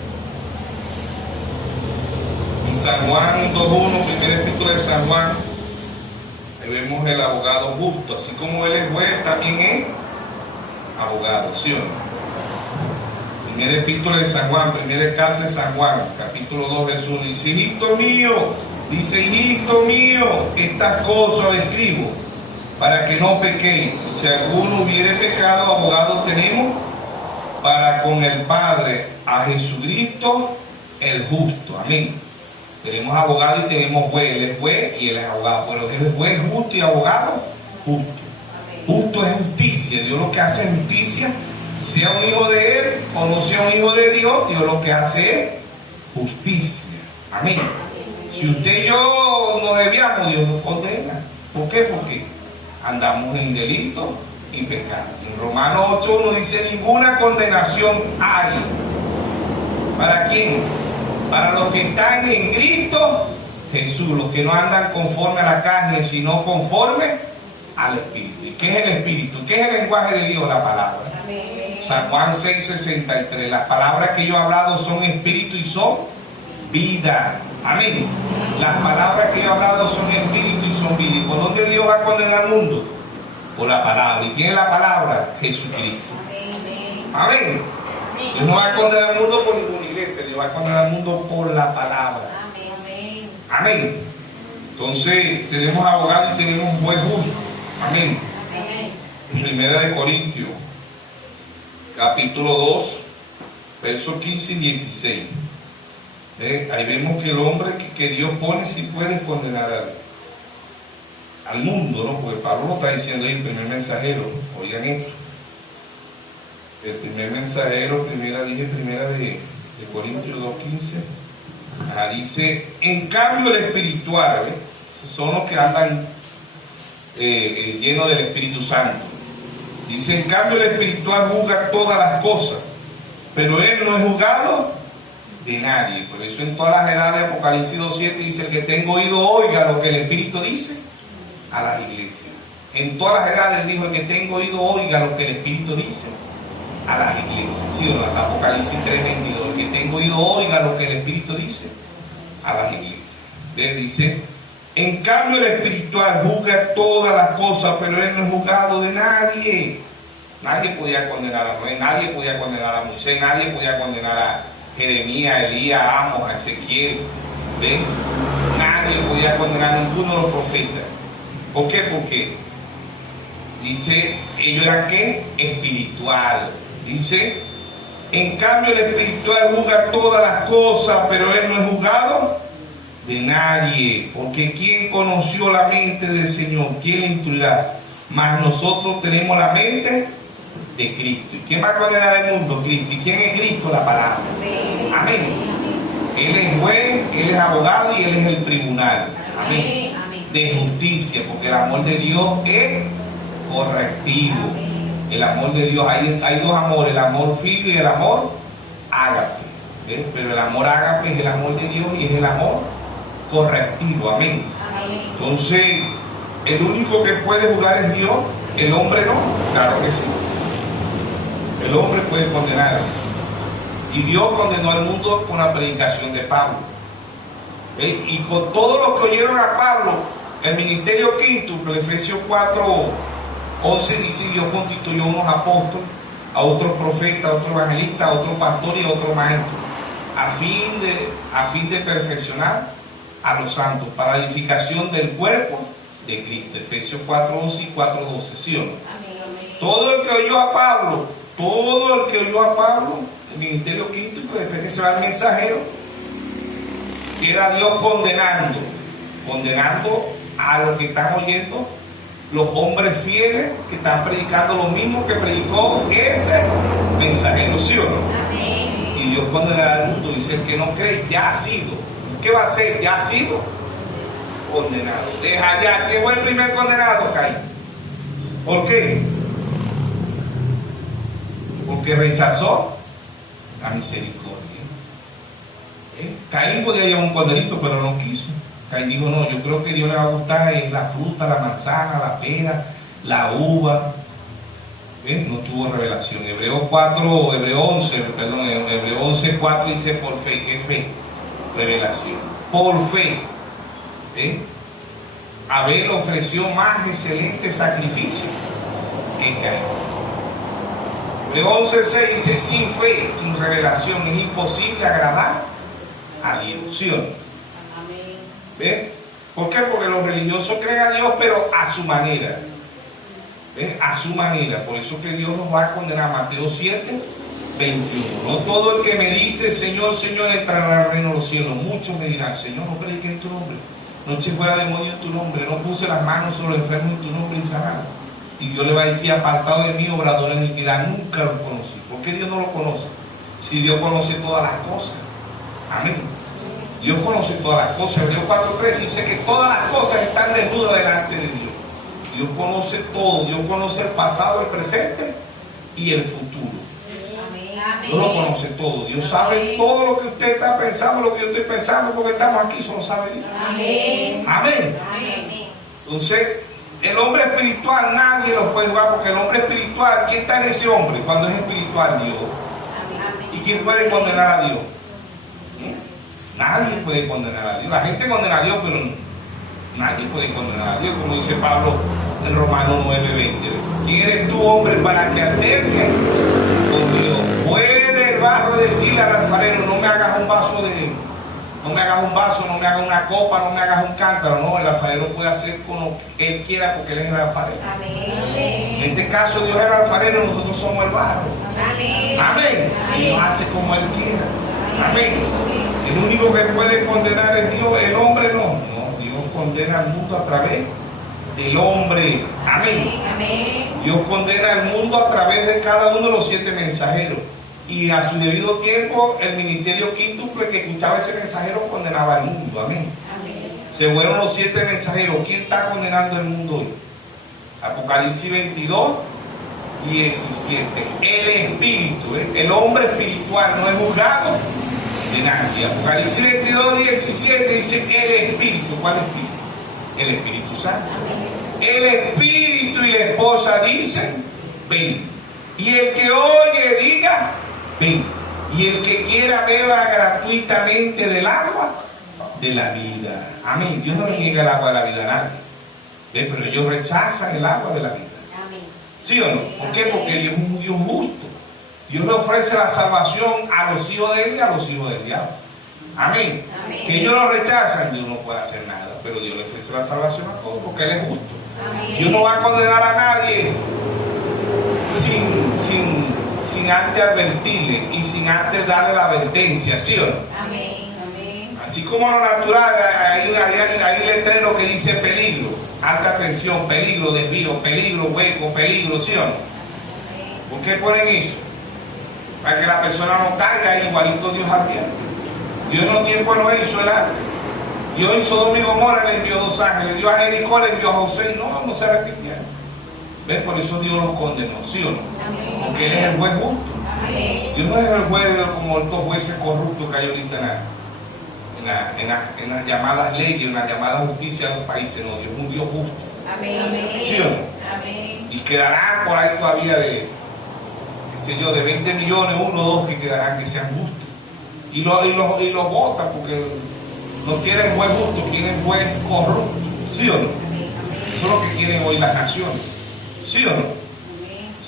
San Juan 2.1, primera epístola de San Juan, ahí vemos el abogado justo, así como él es juez, también es abogado, ¿sí o no? Primera epístola de San Juan, primera carta de San Juan, capítulo 2, verso 1, dice, hijito mío, estas cosas escribo, para que no pequéis. Si alguno hubiere pecado, abogado tenemos para con el Padre, a Jesucristo el justo. Amén. Tenemos abogado y tenemos juez. Él es juez y él es abogado. Pero él es juez justo y abogado justo. Justo es justicia. Dios lo que hace es justicia. Sea un hijo de él o no sea un hijo de Dios, Dios lo que hace es justicia. Amén. Si usted y yo nos desviamos, Dios nos condena. ¿Por qué? Porque andamos en delito y pecado. En Romanos 8:1 dice, ninguna condenación hay. ¿Para quién? Para los que están en Cristo Jesús, los que no andan conforme a la carne, sino conforme al Espíritu. ¿Y qué es el Espíritu? ¿Qué es el lenguaje de Dios? La palabra. Amén. San Juan 6:63. Las palabras que yo he hablado son espíritu y son vida. Amén. Las palabras que yo he hablado son espíritu y son vida. ¿Y por dónde Dios va a condenar al mundo? Por la palabra. ¿Y quién es la palabra? Jesucristo. Amén. Dios no va a condenar al mundo por ninguna iglesia, Dios va a condenar al mundo por la palabra. Amén. Amén. Entonces, tenemos abogado y tenemos juez justo. Amén. Primera de Corintios, capítulo 2, versos 15 y 16. Ahí vemos que el hombre que Dios pone sí puede condenar al mundo, ¿no? Porque Pablo lo está diciendo ahí, el primer mensajero. Oigan esto. El primer mensajero, primera de Corintios 2:15, Dice, en cambio el espiritual, son los que andan llenos del Espíritu Santo. Dice, en cambio el espiritual juzga todas las cosas, pero él no es juzgado de nadie. Por eso en todas las edades, Apocalipsis 2:7 dice, el que tenga oído oiga lo que el Espíritu dice a las iglesias. En todas las edades dijo, el que tenga oído oiga lo que el Espíritu dice a las iglesias. Sí, o no, hasta Apocalipsis 3:22, el que tenga oído oiga lo que el Espíritu dice a las iglesias. Les dice, en cambio el espiritual juzga todas las cosas, pero él no es juzgado de nadie. Nadie podía condenar a Noé, nadie podía condenar a Moisés, nadie podía condenar a Jeremías, Elías, Amos, a Ezequiel. ¿Ven? Nadie podía condenar a ninguno de los profetas. ¿Por qué? Porque dice, ellos eran ¿qué? Espiritual. Dice, en cambio el espiritual juzga todas las cosas, pero él no es juzgado de nadie. Porque ¿quién conoció la mente del Señor? ¿Quién la instruirá? Mas nosotros tenemos la mente de Cristo. ¿Y quién va a condenar el mundo? Cristo. ¿Y quién es Cristo? La palabra. Amén. Él es juez, Él es abogado y Él es el tribunal. Amén. De justicia, porque el amor de Dios es correctivo. El amor de Dios, hay dos amores, el amor filio y el amor ágape. Pero el amor ágape es el amor de Dios y es el amor correctivo. Amén. Entonces, el único que puede juzgar es Dios, el hombre no. Claro que sí. El hombre puede condenar. Y Dios condenó al mundo con la predicación de Pablo. Y con todos los que oyeron a Pablo, el ministerio quíntuple, Efesios 4:11 dice, Dios constituyó unos apóstoles, a otros profetas, a otros evangelistas, a otros pastores y a otros maestros, a fin de perfeccionar a los santos, para la edificación del cuerpo de Cristo. Efesios 4:11 y 4:12, ¿sí o no? Todo el que oyó a Pablo, el ministerio quíntuple, después que se va el mensajero, queda Dios condenando a los que están oyendo, los hombres fieles que están predicando lo mismo que predicó ese mensajero, ¿sí o no? Amén. Y Dios condenará al mundo. Dice, el que no cree ya ha sido. ¿Qué va a hacer? Ya ha sido condenado. Deja ya, ¿qué fue el primer condenado? Caín. ¿Por qué? Porque rechazó la misericordia. Caín podía llevar un corderito, pero no quiso. Caín dijo, no, yo creo que Dios le va a gustar la fruta, la manzana, la pera, la uva. No tuvo revelación. Hebreo 11:4 dice por fe. ¿Qué fe? Revelación. Por fe. Abel ofreció más excelente sacrificio que Caín. Hebreo 11:6 dice, sin fe, sin revelación, es imposible agradar a Dios. ¿Sí o no? ¿Ves? ¿Por qué? Porque los religiosos creen a Dios, pero a su manera. ¿Ves? A su manera. Por eso que Dios nos va a condenar. Mateo 7:21. No todo el que me dice, Señor, Señor, entrará al reino de los cielos. Muchos me dirán, Señor, no prediqué en tu nombre, no eché fuera demonios en tu nombre, no puse las manos sobre los enfermos en tu nombre y sanaron. Y Dios le va a decir, apartado de mí, obrador de iniquidad, nunca lo conocí. ¿Por qué Dios no lo conoce? Si Dios conoce todas las cosas. Amén. Dios conoce todas las cosas. Hebreo 4:13 dice que todas las cosas están desnudas delante de Dios. Dios conoce todo. Dios conoce el pasado, el presente y el futuro. Dios lo conoce todo. Dios sabe todo lo que usted está pensando, lo que yo estoy pensando, porque estamos aquí, eso lo sabe Dios. Amén. Amén. Entonces, el hombre espiritual nadie lo puede jugar, porque el hombre espiritual, ¿quién está en ese hombre? Cuando es espiritual, Dios. ¿Y quién puede condenar a Dios? Nadie puede condenar a Dios. La gente condena a Dios, pero nadie puede condenar a Dios, como dice Pablo en Romanos 9:20. ¿Quién eres tú, hombre, para que alterques con Dios? ¿Puede el barro decirle al alfarero, no me hagas un vaso, no me hagas una copa, no me hagas un cántaro? No, el alfarero puede hacer como él quiera, porque él es el alfarero. Amén. En este caso Dios es el alfarero, nosotros somos el barro. Amén. Amén. Y Dios hace como él quiera. Amén. El único que puede condenar es Dios, el hombre no. No, Dios condena al mundo a través del hombre. Amén. Amén. Dios condena al mundo a través de cada uno de los 7 mensajeros. Y a su debido tiempo, el ministerio quíntuple que escuchaba ese mensajero condenaba al mundo. Amén. Se fueron los 7 mensajeros. ¿Quién está condenando el mundo hoy? Apocalipsis 22, 17. El espíritu, el hombre espiritual no es juzgado de nadie. Apocalipsis 22, 17 dice el espíritu. ¿Cuál espíritu? El Espíritu Santo. El espíritu y la esposa dicen ven. Y el que oye diga ven. Y el que quiera beba gratuitamente del agua de la vida. Amén. Dios no le niega el agua de la vida a nadie. Pero ellos rechazan el agua de la vida. ¿Sí o no? ¿Por qué? Porque Dios es un Dios justo. Dios le ofrece la salvación a los hijos de Él y a los hijos del diablo. Amén. Que ellos lo rechazan, Dios no puede hacer nada. Pero Dios le ofrece la salvación a todos porque Él es justo. Dios no va a condenar a nadie sin antes advertirle y sin antes darle la advertencia. ¿Sí o no? Así como lo natural, hay un letrero que dice peligro, alta atención, peligro, desvío, peligro, hueco, peligro, ¿sí o no? ¿Por qué ponen eso? Para que la persona no caiga igualito Dios advierte. Dios no tiempo lo hizo el arca. Dios en Sodoma y Gomorra le envió 2 ángeles, Dios a Jericó le envió a José, no se arrepintieron. ¿Ven? Por eso Dios los condenó, ¿sí o no? Porque Él es el juez justo. Dios no es el juez como estos jueces corruptos que hay ahorita en las llamadas leyes, en las llamadas justicia de los países. No, Dios es un Dios justo. ¿Sí o no? Y quedarán por ahí todavía de 20 millones, 1 o 2 que quedarán que sean justos. Y los votan porque no quieren juez justo, quieren juez corrupto. ¿Sí o no? Eso es lo que quieren hoy las naciones. ¿Sí o no?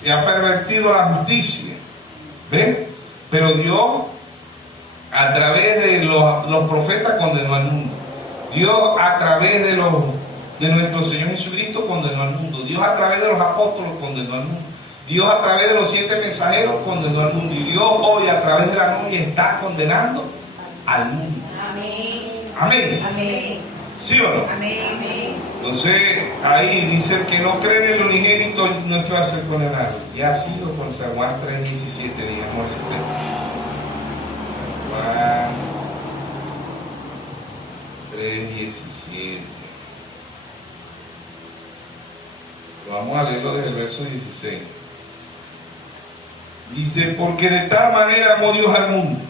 Se ha pervertido la justicia. ¿Ven? Pero Dios, a través de los profetas, condenó al mundo. Dios, a través de nuestro Señor Jesucristo, condenó al mundo. Dios, a través de los apóstoles, condenó al mundo. Dios, a través de los 7 mensajeros, condenó al mundo. Y Dios hoy, a través de la novia, está condenando al mundo. Amén. ¿Sí o no? Entonces, ahí dice que no cree en el unigénito no es que va a ser condenado. Ya ha sido con San Juan 3:17, digamos ese texto. San Juan 3:17. Vamos a leerlo desde el verso 16. Dice, porque de tal manera amó Dios al mundo,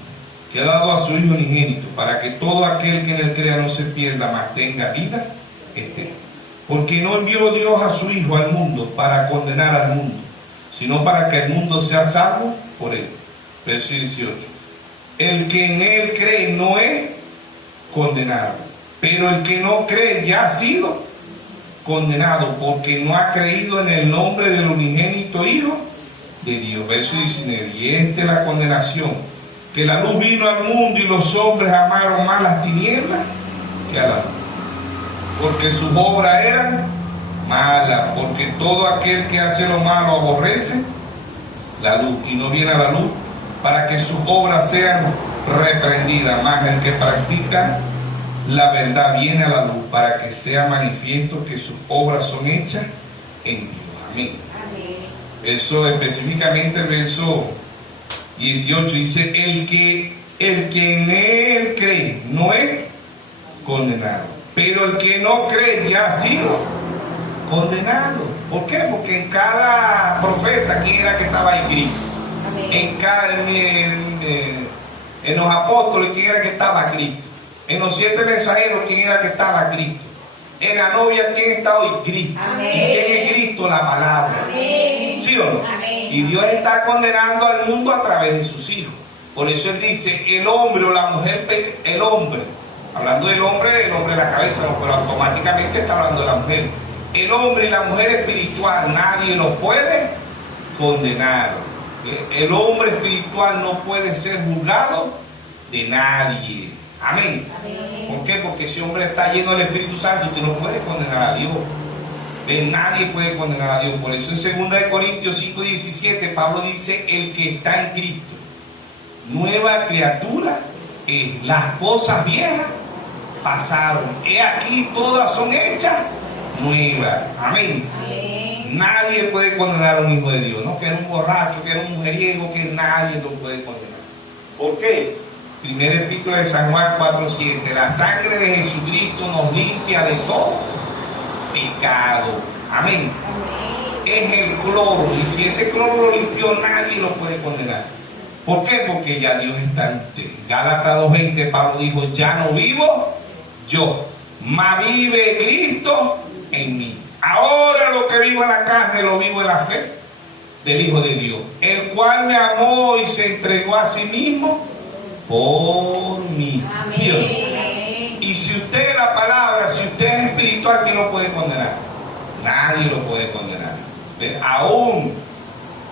que ha dado a su Hijo unigénito, para que todo aquel que en él crea no se pierda, mas tenga vida eterna. Porque no envió Dios a su Hijo al mundo para condenar al mundo, sino para que el mundo sea salvo por él. Verso 18. El que en él cree no es condenado, pero el que no cree ya ha sido condenado, porque no ha creído en el nombre del unigénito Hijo de Dios. Verso 19. Y esta es la condenación, que la luz vino al mundo y los hombres amaron más las tinieblas que a la luz, porque sus obras eran malas, porque todo aquel que hace lo malo aborrece la luz y no viene a la luz para que sus obras sean reprendidas, mas el que practica la verdad viene a la luz para que sea manifiesto que sus obras son hechas en Dios. Amén. Eso específicamente el verso 18 dice, el que en él cree no es condenado, pero el que no cree ya ha sido condenado. ¿Por qué? Porque en cada profeta, ¿quién era que estaba escrito? En los apóstoles, ¿quién era que estaba Cristo? En los 7 mensajeros, ¿quién era que estaba Cristo? En la novia, ¿quién está hoy? Cristo. ¿Y quién es Cristo? La palabra. ¿Sí o no? Y Dios está condenando al mundo a través de sus hijos. Por eso Él dice, el hombre o la mujer, el hombre, hablando del hombre de la cabeza, no, pero automáticamente está hablando de la mujer. El hombre y la mujer espiritual, nadie los puede condenar. El hombre espiritual no puede ser juzgado de nadie. Amén. ¿Por qué? Porque ese hombre está lleno del Espíritu Santo y tú no puedes condenar a Dios. Nadie puede condenar a Dios. Por eso en 2 Corintios 5:17 Pablo dice, el que está en Cristo, nueva criatura es. Las cosas viejas pasaron, he aquí todas son hechas nuevas. Amén. Nadie puede condenar a un hijo de Dios, no que era un borracho, que era un mujeriego, que nadie lo puede condenar. ¿Por qué? Primera epístola de San Juan 4:7. La sangre de Jesucristo nos limpia de todo pecado. Amén. Es el cloro, y si ese cloro lo limpió, nadie lo puede condenar. ¿Por qué? Porque ya Dios está en usted. Gálatas 2:20, Pablo dijo: ya no vivo yo, mas vive Cristo en mí. Ahora lo que vivo en la carne lo vivo en la fe del Hijo de Dios, el cual me amó y se entregó a sí mismo por mí. ¿Sí o no? Y si usted la palabra, si usted es espiritual, ¿quién lo puede condenar? Nadie lo puede condenar. ¿Ve? Aún,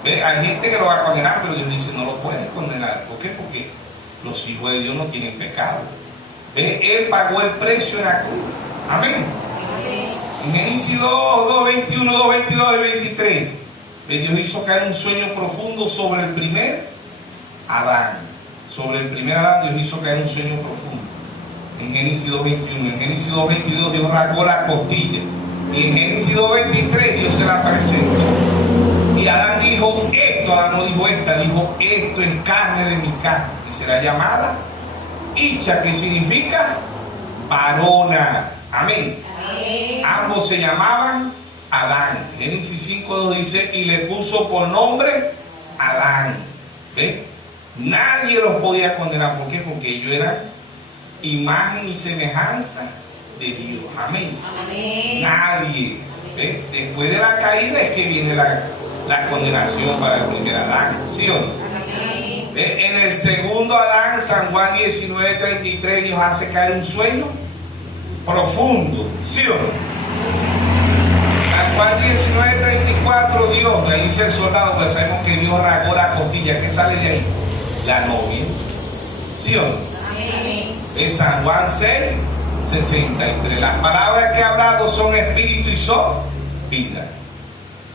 ¿ve? Hay gente que lo va a condenar, pero Dios dice: no lo puede condenar. ¿Por qué? Porque los hijos de Dios no tienen pecado. ¿Ve? Él pagó el precio en la cruz. Amén. En Génesis 2:21, 2:22 y 23, Dios hizo caer un sueño profundo sobre el primer Adán. Sobre el primer Adán Dios hizo caer un sueño profundo. En Génesis 2:21, en Génesis 2:22 Dios rasgó la costilla. Y en Génesis 2:23 Dios se la presentó. Y Adán dijo esto, Adán no dijo esta, dijo: esto es carne de mi carne, y será llamada Isha, que significa varona. Amén. Ambos se llamaban Adán. Génesis 5:2 dice: y le puso por nombre Adán. ¿Ve? Nadie los podía condenar. ¿Por qué? Porque ellos eran imagen y semejanza de Dios. Amén. Amén. Nadie. ¿Ve? Después de la caída es que viene la condenación para el primer Adán. ¿Sí o no? ¿Ve? En el segundo Adán, San Juan 19:33, Dios hace caer un sueño profundo. ¿Sí o no? San Juan 19:34, Dios, ahí dice el soldado, pues sabemos que Dios rasgó la costilla. ¿Qué sale de ahí? La novia. ¿Sí o no? Amén. En San Juan 6:63, las palabras que he hablado son espíritu y son vida.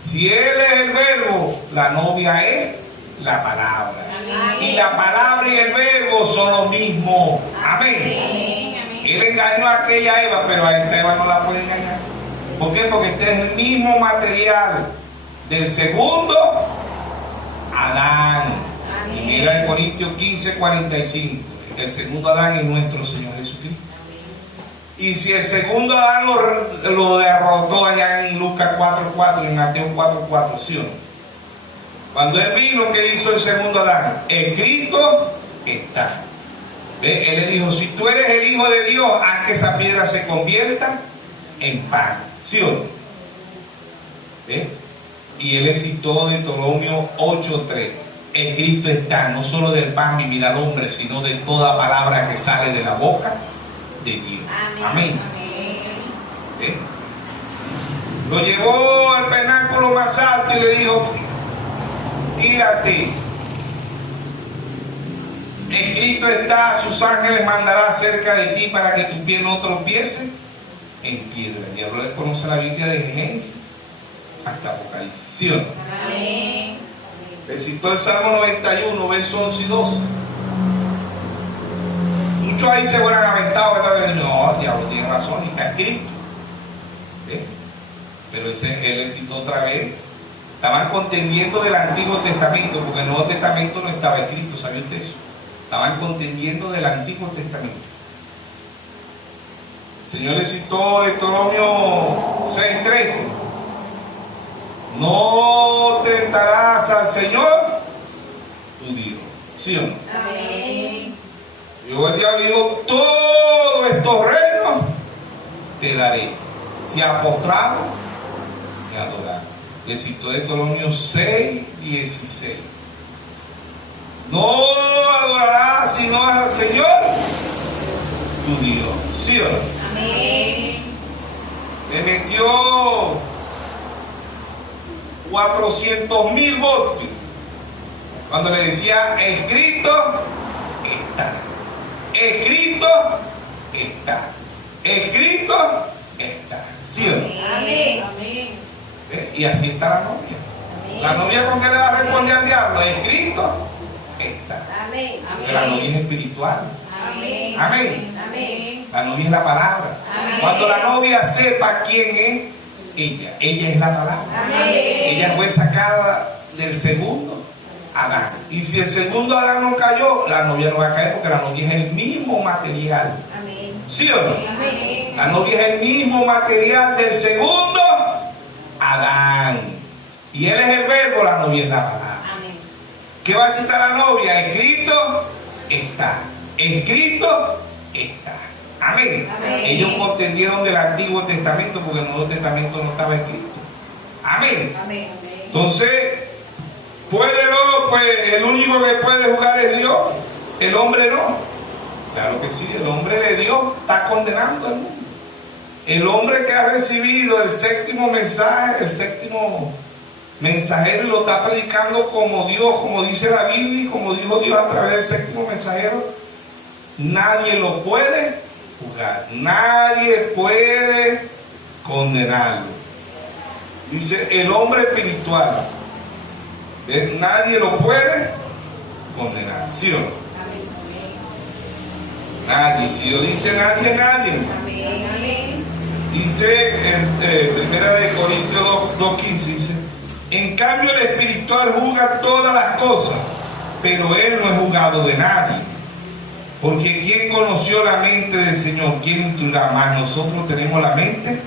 Si Él es el verbo, la novia es la palabra. Amén. Y la palabra y el verbo son lo mismo. Amén. Amén. Él engañó a aquella Eva, pero a esta Eva no la puede engañar. ¿Por qué? Porque este es el mismo material del segundo Adán. Amén. Y mira en Corintios 15:45, el segundo Adán es nuestro Señor Jesucristo. Y si el segundo Adán lo derrotó allá en Lucas 4:4, en Mateo 4:4, ¿sí o no? Cuando Él vino, ¿qué hizo el segundo Adán? En Cristo está. ¿Ve? Él le dijo: si tú eres el Hijo de Dios, haz que esa piedra se convierta en pan. ¿Sí o no? ¿Ve? Y Él le citó Deuteronomio 8:3. En Cristo está, no solo del pan vivirá el hombre, sino de toda palabra que sale de la boca de Dios. Amén. Amén. ¿Ve? Lo llevó al penáculo más alto y le dijo: tírate. Escrito está: sus ángeles mandará cerca de ti para que tu pie no tropiece en piedra. El diablo desconoce la Biblia desde Génesis hasta Apocalipsis. ¿Sí o no? Amén. Le citó el Salmo 91, versos 11 y 12. Muchos ahí se vuelan aventados, ¿verdad? No, el diablo tiene razón, y está escrito. ¿Eh? Pero él le citó otra vez. Estaban contendiendo del Antiguo Testamento, porque el Nuevo Testamento no estaba escrito, ¿sabía usted eso? Estaban contendiendo del Antiguo Testamento. El Señor le citó Deuteronomio 6:13. No tentarás al Señor tu Dios. ¿Sí o no? Amén. Yo el diablo dijo: todos estos reinos te daré, si has postrado y adorado. Le citó Deuteronomio 6:16. No adorarás sino al Señor tu Dios. ¿Sí o no? Amén. Le metió 400,000 votos cuando le decía: escrito está, escrito está, escrito está. ¿Sí o no? Amén. Amén. Y así está la novia. Amén. La novia, ¿con qué le va a responder al diablo? Escrito está. Amén. Porque la novia es espiritual. Amén. Amén. Amén. La novia es la palabra. Amén. Cuando la novia sepa quién es ella es la palabra. Amén. Ella fue sacada del segundo Adán. Y si el segundo Adán no cayó, la novia no va a caer porque la novia es el mismo material. Amén. ¿Sí o no? Amén. La novia es el mismo material del segundo Adán. Y él es el verbo, la novia es la palabra. Amén. ¿Qué va a citar la novia? Escrito está. Escrito está. Amén. Amén. Ellos contendieron del Antiguo Testamento porque en el Nuevo Testamento no estaba escrito. Amén. Amén. Entonces, ¿puede no? Pues el único que puede jugar es Dios. El hombre no. Claro que sí, el hombre de Dios está condenando al mundo. El hombre que ha recibido el séptimo mensaje, el séptimo mensajero, y lo está predicando como Dios, como dice la Biblia, y como dijo Dios a través del séptimo mensajero, nadie lo puede juzgar, nadie puede condenarlo. Dice el hombre espiritual, nadie lo puede condenar, ¿sí o no? Nadie, si Dios dice nadie, nadie. Amén. Dice en Primera de Corintios 2:15, dice, en cambio el espiritual juzga todas las cosas, pero él no es juzgado de nadie. Porque ¿quién conoció la mente del Señor? ¿Quién instruirá más? Nosotros tenemos la mente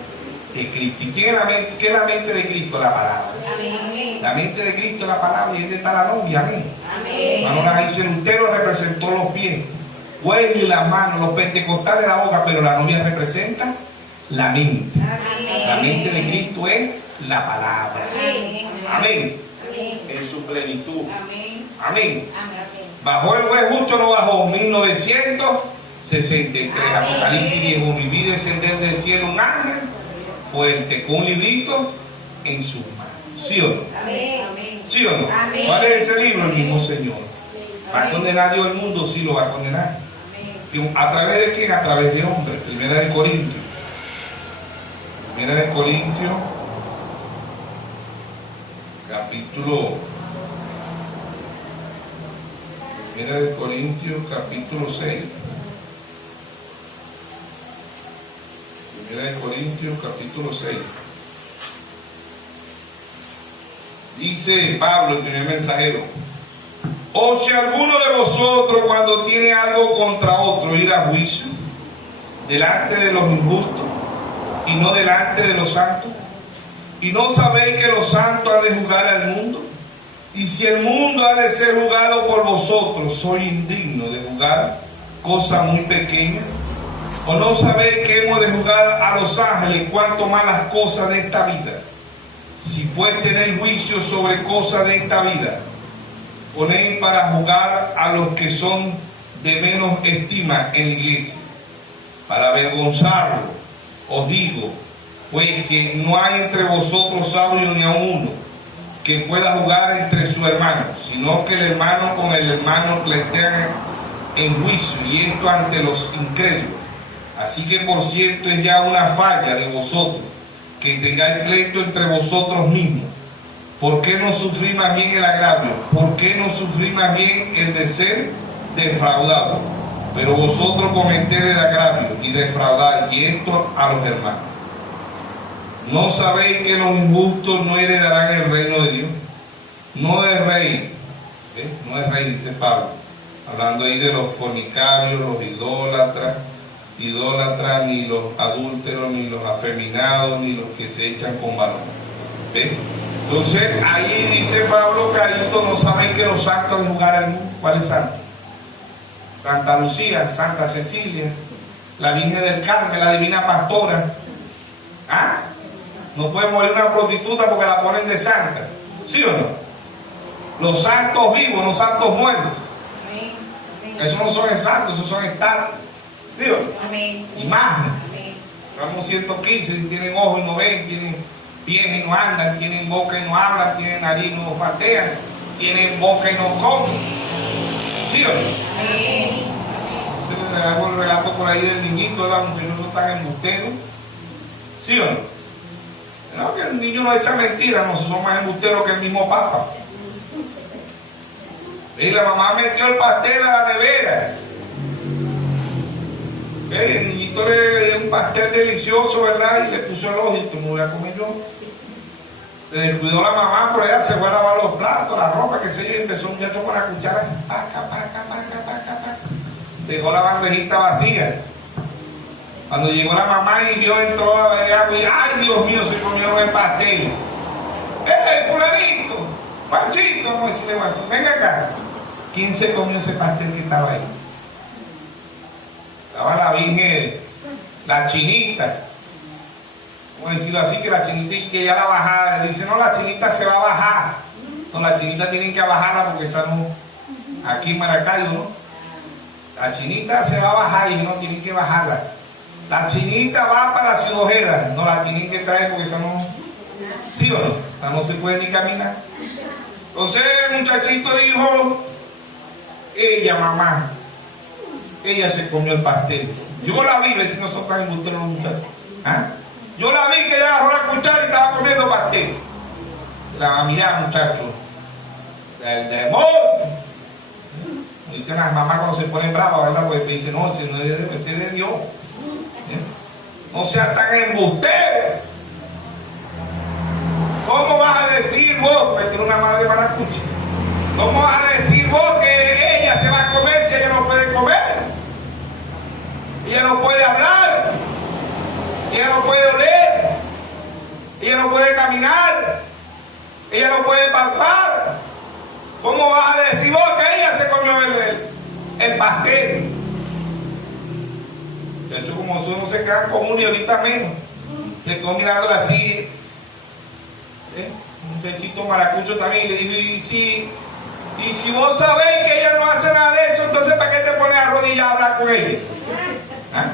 de Cristo. ¿Y quién es la mente? ¿Qué es la mente de Cristo? La palabra. Amén. La mente de Cristo es la palabra y él está la novia. Amén. Amén. Hermano, dice, usted lo representó los pies, huele las manos, los pentecostales la boca, pero la novia representa la mente. Amén. La mente de Cristo es la palabra. Amén. Amén. Amén. En su plenitud. Amén. Amén. Amén. Bajó el juez justo, no bajó. 1963. Apocalipsis dijo: mi vi descender del cielo un ángel fuerte con un librito en sus manos. ¿Sí o no? Amén. ¿Sí o no? Amén. ¿Cuál es ese libro? El mismo Señor. ¿Va a Amén. condenar Dios el mundo? Sí, lo va a condenar. Amén. ¿A través de quién? A través de hombres. Primera de Corintios. Primera de Corintios, capítulo. Primera de Corintios, capítulo 6. Primera de Corintios, capítulo 6. Dice Pablo, el primer mensajero: o si alguno de vosotros, cuando tiene algo contra otro, ir a juicio delante de los injustos y no delante de los santos, y no sabéis que los santos han de juzgar al mundo, y si el mundo ha de ser juzgado por vosotros, soy indigno de juzgar cosas muy pequeñas. ¿O no sabéis que hemos de juzgar a los ángeles, cuanto más las cosas de esta vida? Si pues tenéis juicio sobre cosas de esta vida, ponéis para juzgar a los que son de menos estima en la iglesia. Para avergonzarlo, os digo, pues que no hay entre vosotros sabio ni aun uno que pueda juzgar entre sus hermanos, sino que el hermano con el hermano pleitean en juicio, y esto ante los incrédulos. Así que por cierto es ya una falla de vosotros que tengáis pleito entre vosotros mismos. ¿Por qué no sufrir más bien el agravio? ¿Por qué no sufrir más bien el de ser defraudado? Pero vosotros cometéis el agravio y defraudáis, y esto a los hermanos. ¿No sabéis que los injustos no heredarán el reino de Dios? No es rey, no es rey, dice Pablo, hablando ahí de los fornicarios, los idólatras, ni los adúlteros, ni los afeminados, ni los que se echan con varón. Entonces ahí dice Pablo: carito, no saben que los santos han de juzgar al mundo. ¿Cuál es santo? Santa Lucía, Santa Cecilia, la Virgen del Carmen, la Divina Pastora. ¿Ah? No puede morir una prostituta porque la ponen de santa. ¿Sí o no? Los santos vivos, los santos muertos. Esos no son santos, esos son estados. ¿Sí o no? Amén. Imágenes. Amén. Estamos 115, tienen ojos y no ven, tienen pies y no andan, tienen boca y no hablan, tienen nariz y no fatean, tienen boca y no comen. ¿Sí o no? Amén. Yo hago el relato por ahí del niñito, ¿verdad? Los niños no están embusteros. ¿Sí o no? No, que el niño no echa mentiras, no son más embusteros que el mismo Papa. Y la mamá metió el pastel a la nevera. El niñito le dio un pastel delicioso, ¿verdad? Y le puso el ojito, me voy a comer yo. Se descuidó la mamá, por allá se fue a lavar los platos, la ropa, qué sé yo, y empezó un muchacho con la cuchara, paca, paca, paca, paca, paca. Dejó la bandejita vacía. Cuando llegó la mamá y vio, entró a ver agua y ¡ay, Dios mío! Se comieron el pastel. ¡Eh, fulanito! Juanchito, vamos a decirle Juanchito, venga acá. ¿Quién se comió ese pastel que estaba ahí? Estaba la Virgen, la chinita. Vamos a decirlo así, que la chinita y que ya la bajada. Dice, no, la chinita se va a bajar. No, la chinita tienen que bajarla porque esa no. Aquí en Maracaibo, ¿no? La chinita se va a bajar y no tienen que bajarla. La chinita va para la Ciudad Ojeda. No la tienen que traer porque esa no. ¿Sí o no? Esa no se puede ni caminar. Entonces el muchachito dijo, ella, mamá, ella se comió el pastel. Yo la vi, si nosotros embustemos los muchachos. ¿Ah? Yo la vi que ella agarró la cuchara y estaba comiendo pastel. La va a mirar, muchacho. El demonio. Dicen las mamás cuando se ponen bravas, ¿verdad? Porque dicen, no, si no es de Dios. No seas tan embustero. ¿Cómo vas a decir vos, que tiene una madre maracucha? ¿Cómo vas a decir vos que ella se va a comer si ella no puede comer? Ella no puede hablar. Ella no puede oler. Ella no puede caminar. Ella no puede palpar. ¿Cómo vas a decir vos que ella se comió el pastel? De hecho, como eso no se queda común y ahorita menos. Se quedó mirándole así. Un muchachito maracucho también. Y le dijo, y si vos sabéis que ella no hace nada de eso, entonces ¿para qué te pones a arrodillar a hablar con ella? ¿Ah?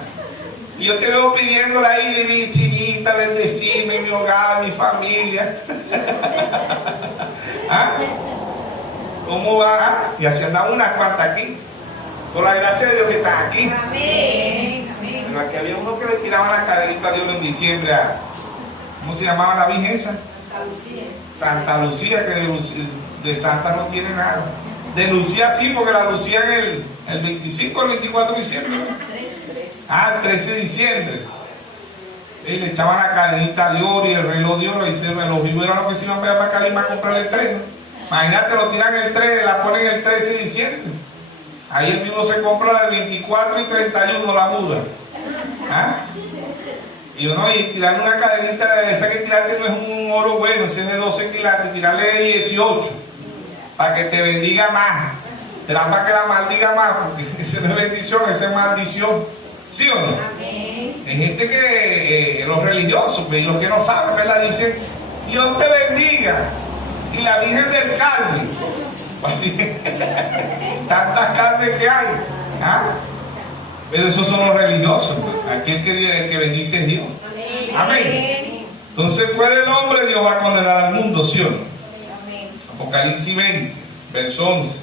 Y yo te veo pidiéndole ahí de mi chinita, bendecirme, mi hogar, mi familia. ¿Ah? ¿Cómo va? ¿Ah? Y así andan unas cuantas aquí. Por la gracia de Dios que están aquí. Amén. Pero aquí había uno que le tiraban la cadenita a Dios en diciembre. ¿Cómo se llamaba la Virgen esa? Santa Lucía, que de Santa no tiene nada. De Lucía sí, porque la lucía en el 25 o el 24 de diciembre. El 13 de diciembre. Y le echaban la cadenita de oro y el reloj de oro. Y el reloj vivo era lo que se iban para Calima a comprar el tren. Imagínate, lo tiran el 3, la ponen el 13 de diciembre. Ahí el mismo se compra del 24 y 31 la muda. ¿Ah? Y uno, y tirarle una cadenita de esa que tirarte no es un oro bueno, ese es de 12 quilates, tirarle de 18 para que te bendiga más. Te da para que la maldiga más, porque esa no es bendición, esa es maldición. ¿Sí o no? Amén. Hay gente que, los religiosos, y los que no saben, ¿verdad? Dicen, Dios te bendiga. Y la Virgen del Carmen. Tantas carnes que hay. ¿Ah? Pero esos son los religiosos. Aquel que bendice es Dios. Amén. Amén. Entonces puede el hombre, Dios va a condenar al mundo, ¿sí o no? Amén. Apocalipsis 20, verso 11.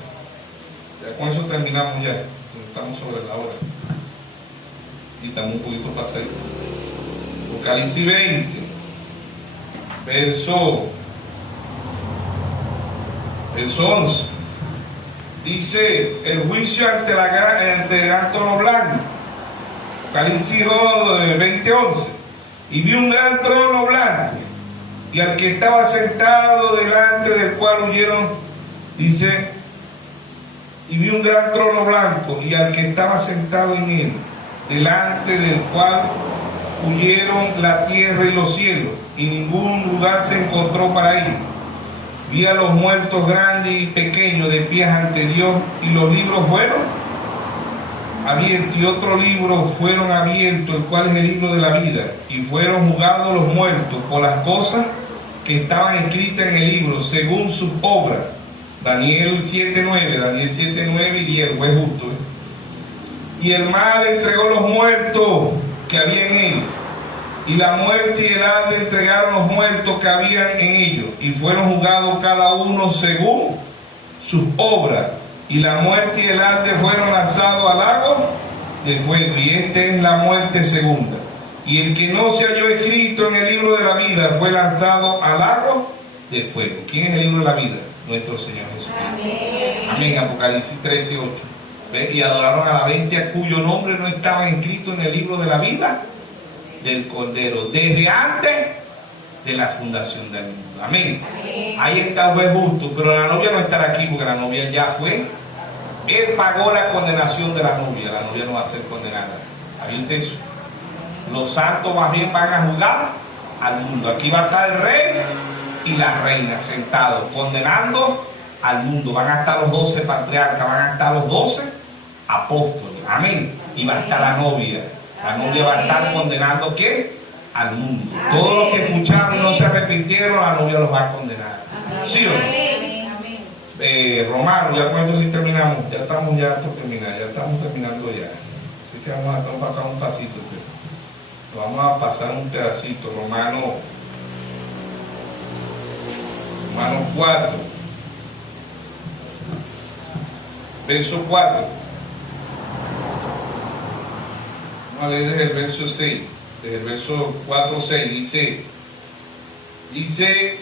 Ya con eso terminamos ya. Estamos sobre la hora. Y estamos un poquito pasadito. Apocalipsis 20, verso 11. Dice el juicio ante el gran trono blanco. Apocalipsis 20:11. Y vi un gran trono blanco, y al que estaba sentado delante del cual huyeron, dice, y vi un gran trono blanco, y al que estaba sentado en él, delante del cual huyeron la tierra y los cielos, y ningún lugar se encontró para ir. Vi a los muertos grandes y pequeños de pies ante Dios, y los libros fueron abiertos, y otro libro fueron abiertos, el cual es el libro de la vida, y fueron juzgados los muertos por las cosas que estaban escritas en el libro, según sus obras. Daniel 7:9 y 10, fue justo. Y el mar entregó los muertos que había en él, y la muerte y el Hades entregaron los muertos que habían en ellos, y fueron juzgados cada uno según sus obras, y la muerte y el Hades fueron lanzados al lago de fuego, y esta es la muerte segunda. Y el que no se halló escrito en el libro de la vida fue lanzado al lago de fuego. ¿Quién es el libro de la vida? Nuestro Señor Jesús. Amén. Amén. Apocalipsis 13:8. Y adoraron a la bestia cuyo nombre no estaba escrito en el libro de la vida del Cordero desde antes de la fundación del mundo. Amén. Amén. Ahí está el juez justo, pero la novia no estará aquí porque la novia ya fue. Él pagó la condenación de la novia no va a ser condenada. ¿Sabía usted eso? Los santos más bien van a juzgar al mundo. Aquí va a estar el rey y la reina sentados, condenando al mundo. Van a estar los 12 patriarcas, van a estar los 12 apóstoles. Amén. Y va a estar la novia. La novia va a estar condenando ¿qué? Al mundo. Todos los que escucharon y no se arrepintieron, la novia los va a condenar. ¿Sí o no? Romano, ya con esto sí terminamos. Ya estamos ya por terminar. Ya estamos terminando ya. Así que vamos a pasar un pasito. Vamos a pasar un pedacito. Romano 4. Verso 4. Vamos a leer desde el verso 6. Desde el verso 4, 6. Dice,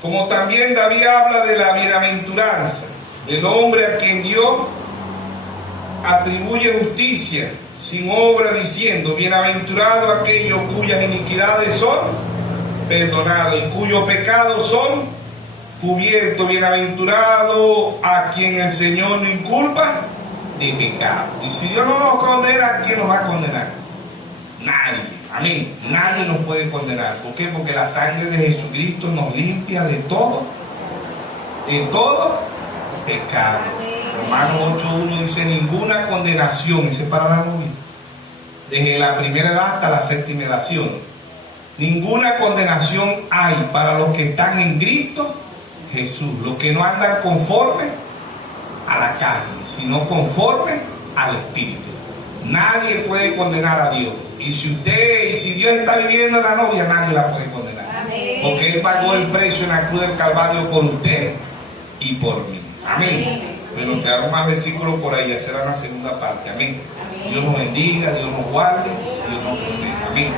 como también David habla de la bienaventuranza del hombre a quien Dios atribuye justicia sin obra, diciendo, bienaventurado aquellos cuyas iniquidades son perdonadas y cuyos pecados son cubiertos, bienaventurado a quien el Señor no inculpa de pecado. Y si Dios no nos condena, ¿quién nos va a condenar? Nadie. Amén. Nadie nos puede condenar. ¿Por qué? Porque la sangre de Jesucristo nos limpia de todo pecado. Romanos 8:1 dice, ninguna condenación, ese para la novia, desde la primera edad hasta la séptima edad. Ninguna condenación hay para los que están en Cristo Jesús, los que no andan conforme a la carne, sino conforme al Espíritu. Nadie puede condenar a Dios. Y si Dios está viviendo en la novia, nadie la puede condenar. Amén. Porque Él pagó el precio en la cruz del Calvario por usted y por mí. Amén. Amén. Pero quedaron más versículos por ahí, ya será la segunda parte. Amén. Amén. Dios nos bendiga, Dios nos guarde, Dios nos proteja. Amén.